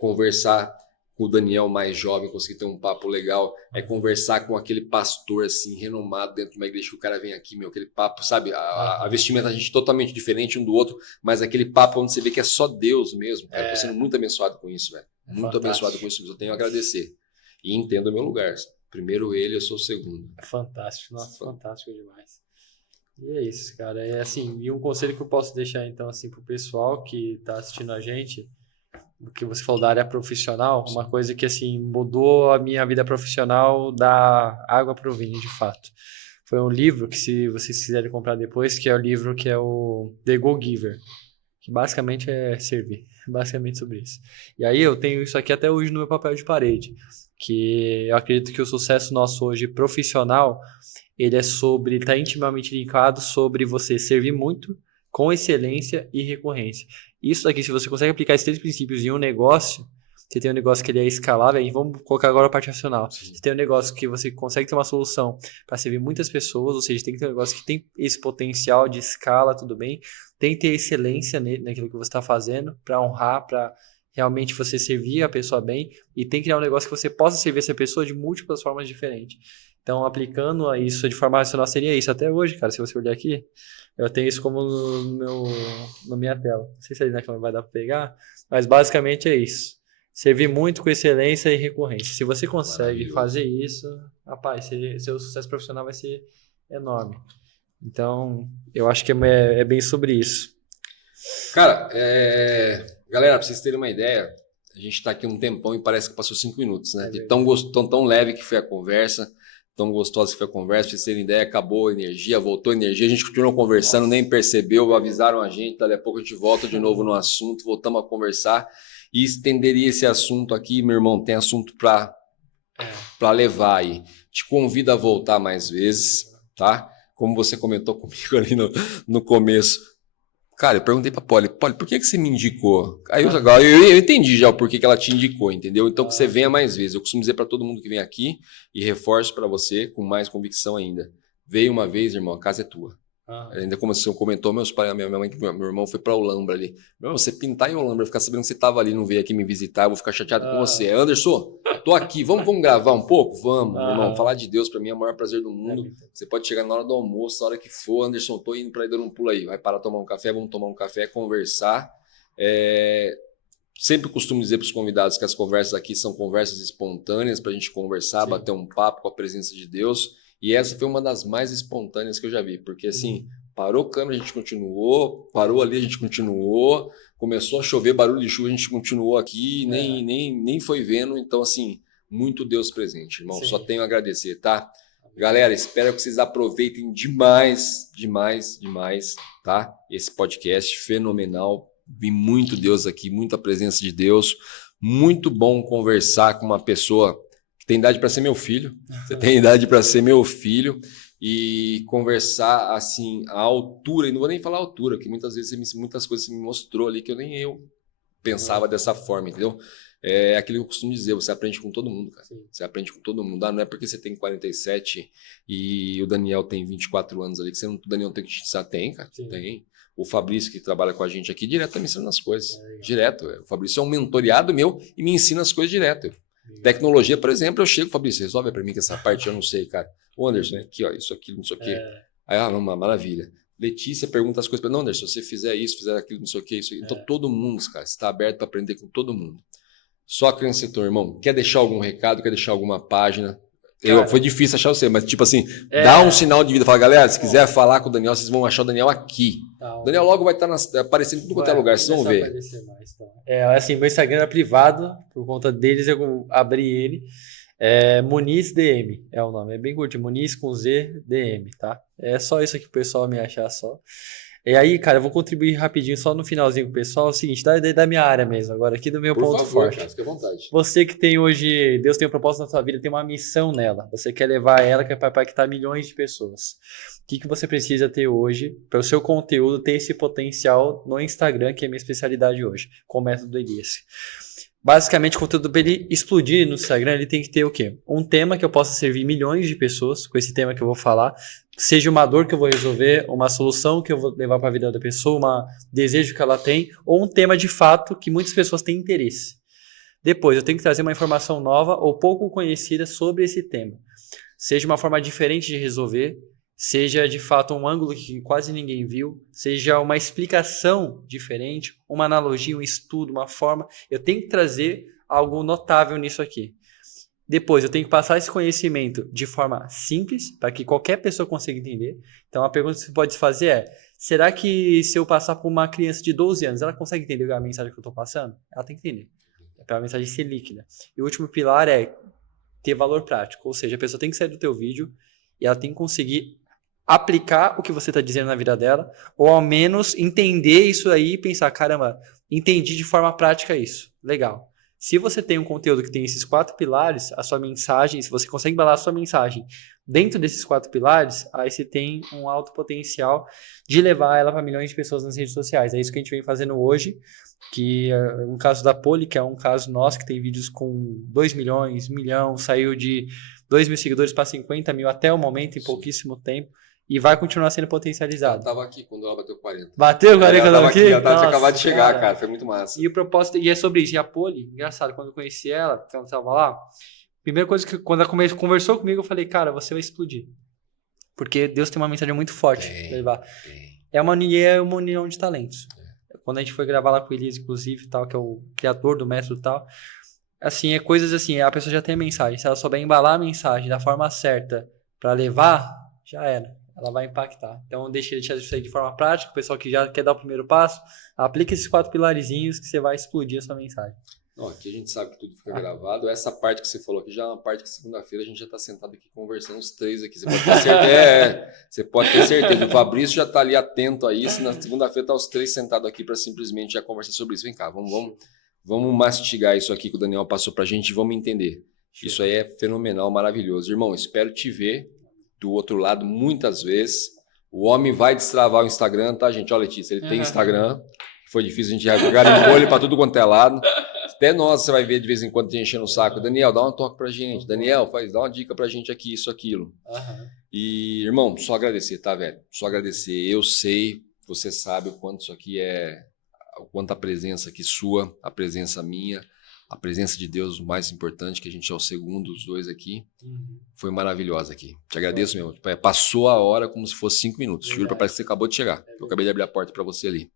conversar com o Daniel mais jovem, conseguir ter um papo legal, conversar com aquele pastor assim, renomado dentro de uma igreja, que o cara vem aqui, meu, aquele papo, sabe, a vestimenta da gente totalmente diferente um do outro, mas aquele papo onde você vê que é só Deus mesmo, cara, eu tô sendo muito abençoado com isso, velho, muito abençoado com isso, eu tenho a agradecer, e entendo o meu lugar, primeiro ele, eu sou o segundo. É fantástico, nossa, fantástico demais. E é isso, cara, e um conselho que eu posso deixar então assim pro pessoal que tá assistindo a gente, o que você falou da área profissional, uma coisa que assim mudou a minha vida profissional da água para o vinho, de fato. Foi um livro que, se vocês quiserem comprar depois, que é o livro que é o The Go Giver, que basicamente é servir, basicamente sobre isso. E aí eu tenho isso aqui até hoje no meu papel de parede, que eu acredito que o sucesso nosso hoje profissional, ele é está intimamente linkado sobre você servir muito, com excelência e recorrência. Isso daqui, se você consegue aplicar esses 3 princípios em um negócio, você tem um negócio que ele é escalável, e vamos colocar agora a parte racional. Você tem um negócio que você consegue ter uma solução para servir muitas pessoas, ou seja, tem que ter um negócio que tem esse potencial de escala, tudo bem, tem que ter excelência naquilo que você está fazendo, para honrar, para realmente você servir a pessoa bem, e tem que criar um negócio que você possa servir essa pessoa de múltiplas formas diferentes. Então, aplicando isso de forma racional, seria isso. Até hoje, cara, se você olhar aqui, eu tenho isso como na minha tela. Não sei se ali na câmera vai dar para pegar, mas basicamente é isso. Servir muito com excelência e recorrência. Se você consegue fazer isso, rapaz, seu sucesso profissional vai ser enorme. Então, eu acho que é bem sobre isso. Cara, galera, para vocês terem uma ideia, a gente está aqui um tempão e parece que passou 5 minutos, né? De tão leve que foi a conversa, tão gostosa que foi a conversa, pra vocês terem ideia, acabou a energia, voltou a energia, a gente continuou conversando, nem percebeu, avisaram a gente, daqui a pouco a gente volta de novo no assunto, voltamos a conversar e estenderia esse assunto aqui, meu irmão, tem assunto para levar aí. Te convido a voltar mais vezes, tá? Como você comentou comigo ali no começo. Cara, eu perguntei pra Polly, por que você me indicou? Aí eu entendi já o porquê que ela te indicou, entendeu? Então que você venha mais vezes. Eu costumo dizer pra todo mundo que vem aqui e reforço pra você com mais convicção ainda. Veio uma vez, irmão, a casa é tua. Ainda como você comentou, meus pais, minha mãe, meu irmão foi pra Olambra ali. Meu irmão, você pintar em Olambra, ficar sabendo que você tava ali, não veio aqui me visitar, eu vou ficar chateado com você. Anderson, tô aqui, vamos gravar um pouco? Vamos, meu irmão. Falar de Deus pra mim é o maior prazer do mundo. Você pode chegar na hora do almoço, na hora que for. Anderson, tô indo pra ir dando um pulo aí. Vai parar tomar um café, vamos tomar um café, conversar. Sempre costumo dizer para os convidados que as conversas aqui são conversas espontâneas para a gente conversar, bater um papo com a presença de Deus. E essa foi uma das mais espontâneas que eu já vi, porque assim, parou a câmera, a gente continuou, parou ali, a gente continuou, começou a chover, barulho de chuva, a gente continuou aqui, nem foi vendo. Então, assim, muito Deus presente, irmão. Só tenho a agradecer, tá? Galera, espero que vocês aproveitem demais, tá? Esse podcast fenomenal. Vi muito Deus aqui, muita presença de Deus. Muito bom conversar com uma pessoa que tem idade para ser meu filho. Você tem idade para ser meu filho. E conversar assim, a altura, e não vou nem falar a altura, porque muitas vezes muitas coisas você me mostrou ali que nem eu pensava dessa forma, entendeu? É aquilo que eu costumo dizer, você aprende com todo mundo, cara. Você aprende com todo mundo. Não é porque você tem 47 e o Daniel tem 24 anos ali, que o Daniel tem que te ensinar. Tem, cara, tem. O Fabrício, que trabalha com a gente aqui, direto tá me ensinando as coisas. Direto. O Fabrício é um mentoriado meu e me ensina as coisas direto. Tecnologia, por exemplo, eu chego, Fabrício, resolve pra mim que essa parte eu não sei, cara. O Anderson, aqui, ó, isso aqui, não sei o quê. Aí, uma maravilha. Letícia pergunta as coisas para não, Anderson, se você fizer isso, fizer aquilo, não sei o quê, isso aqui. Então, todo mundo, cara, está aberto para aprender com todo mundo. Só que nesse setor, irmão, quer deixar algum recado, quer deixar alguma página? Foi difícil achar você, mas tipo assim, dá um sinal de vida. Fala, galera, se quiser falar com o Daniel, vocês vão achar o Daniel aqui. O Daniel logo vai estar aparecendo em tudo quanto é lugar, vocês vão ver. Mais, tá? Assim, meu Instagram era privado, por conta deles eu abri ele. Muniz DM é o nome, é bem curto, Muniz com Z DM, tá? É só isso aqui pro pessoal me achar só. E aí, cara, eu vou contribuir rapidinho só no finalzinho com o pessoal. É o seguinte, da minha área mesmo, agora aqui do meu ponto forte. Cara, fique à vontade. Você que tem hoje, Deus tem um propósito na sua vida, tem uma missão nela. Você quer levar ela que é para impactar milhões de pessoas. O que você precisa ter hoje para o seu conteúdo ter esse potencial no Instagram, que é a minha especialidade hoje, com o método Elias. Basicamente, o conteúdo para ele explodir no Instagram, ele tem que ter o quê? Um tema que eu possa servir milhões de pessoas com esse tema que eu vou falar, seja uma dor que eu vou resolver, uma solução que eu vou levar para a vida da pessoa, um desejo que ela tem, ou um tema de fato que muitas pessoas têm interesse. Depois, eu tenho que trazer uma informação nova ou pouco conhecida sobre esse tema. Seja uma forma diferente de resolver, seja de fato um ângulo que quase ninguém viu, seja uma explicação diferente, uma analogia, um estudo, uma forma. Eu tenho que trazer algo notável nisso aqui. Depois, eu tenho que passar esse conhecimento de forma simples, para que qualquer pessoa consiga entender. Então, a pergunta que você pode fazer é, será que se eu passar por uma criança de 12 anos, ela consegue entender a mensagem que eu estou passando? Ela tem que entender. É para a mensagem ser líquida. E o último pilar é ter valor prático. Ou seja, a pessoa tem que sair do teu vídeo e ela tem que conseguir aplicar o que você está dizendo na vida dela, ou ao menos entender isso aí e pensar, caramba, entendi de forma prática isso. Legal. Se você tem um conteúdo que tem esses 4 pilares, a sua mensagem, se você consegue embalar a sua mensagem dentro desses 4 pilares, aí você tem um alto potencial de levar ela para milhões de pessoas nas redes sociais. É isso que a gente vem fazendo hoje, que é um caso da Poli, que é um caso nosso que tem vídeos com 2 milhões, 1 milhão, saiu de 2 mil seguidores para 50 mil até o momento, em pouquíssimo tempo. E vai continuar sendo potencializado. Ela estava aqui quando ela bateu 40. Bateu 40 quando ela aqui? Ela tinha acabado de chegar, cara. Foi muito massa. E o propósito, e é sobre isso. E a Poli, engraçado, quando eu conheci ela, quando ela estava lá, a primeira coisa que quando ela conversou comigo, eu falei, cara, você vai explodir. Porque Deus tem uma mensagem muito forte pra levar. É uma união de talentos. Quando a gente foi gravar lá com o Elias, inclusive, tal, que é o criador do método e tal, assim, é coisas assim, a pessoa já tem a mensagem. Se ela souber embalar a mensagem da forma certa para levar, já era. Ela vai impactar. Então, deixa isso aí de forma prática. O pessoal que já quer dar o primeiro passo, aplica esses 4 pilarizinhos que você vai explodir a sua mensagem. Não, aqui a gente sabe que tudo fica gravado. Essa parte que você falou aqui já é uma parte que segunda-feira a gente já está sentado aqui conversando os 3 aqui. Você pode ter certeza. Você pode ter certeza. O Fabrício já está ali atento a isso. Na segunda-feira tá os 3 sentados aqui para simplesmente já conversar sobre isso. Vem cá, vamos mastigar isso aqui que o Daniel passou para a gente e vamos entender. Isso aí é fenomenal, maravilhoso. Irmão, espero te ver do outro lado muitas vezes. O homem vai destravar o Instagram, tá, gente? Olha, Letícia, ele tem Instagram. Foi difícil, a gente garimpou ele para tudo quanto é lado. Até nós você vai ver de vez em quando te enchendo o saco. Daniel, dá um toque pra gente. Daniel, dá uma dica pra gente aqui, isso, aquilo. E, irmão, só agradecer, tá, velho? Só agradecer. Eu sei, você sabe o quanto isso aqui o quanto a presença aqui sua, a presença minha, a presença de Deus, o mais importante, que a gente é o segundo dos dois aqui, foi maravilhosa aqui. Te agradeço mesmo. Passou a hora como se fosse 5 minutos. Juro, parece que você acabou de chegar. Eu acabei de abrir a porta para você ali.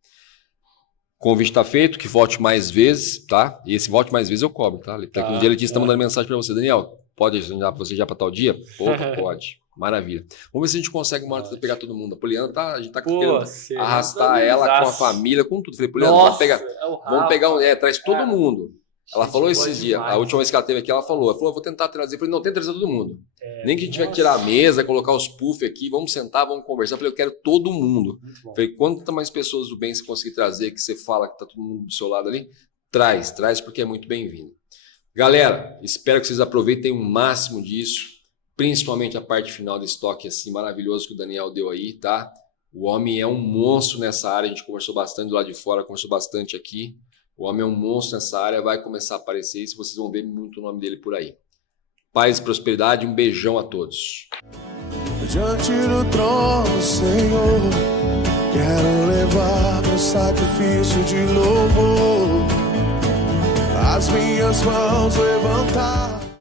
O convite está feito, que volte mais vezes, tá? E esse volte mais vezes eu cobro, tá? Daqui um dia ele está mandando mensagem para você. Daniel, pode agendar você já para tal dia? Opa, pode. Maravilha. Vamos ver se a gente consegue uma hora pegar todo mundo. A Poliana a gente tá querendo arrastar ela com a família, com tudo. Falei, Poliana, vamos pegar, traz todo mundo. Ela falou esses dias, a última vez que ela esteve aqui, ela falou, vou tentar trazer. Eu falei, não, tenta trazer todo mundo. Nem que a gente tiver que tirar a mesa, colocar os puff aqui, vamos sentar, vamos conversar. Eu falei, eu quero todo mundo. Falei, quantas mais pessoas do bem você conseguir trazer, que você fala que tá todo mundo do seu lado ali, traz porque é muito bem-vindo. Galera, espero que vocês aproveitem o máximo disso, principalmente a parte final desse toque assim maravilhoso que o Daniel deu aí, tá? O homem é um monstro nessa área, a gente conversou bastante do lado de fora, conversou bastante aqui. O homem é um monstro nessa área, vai começar a aparecer isso, vocês vão ver muito o nome dele por aí. Paz e prosperidade, um beijão a todos. Diante do trono, Senhor, quero levar meu sacrifício de louvor, as minhas mãos levantar.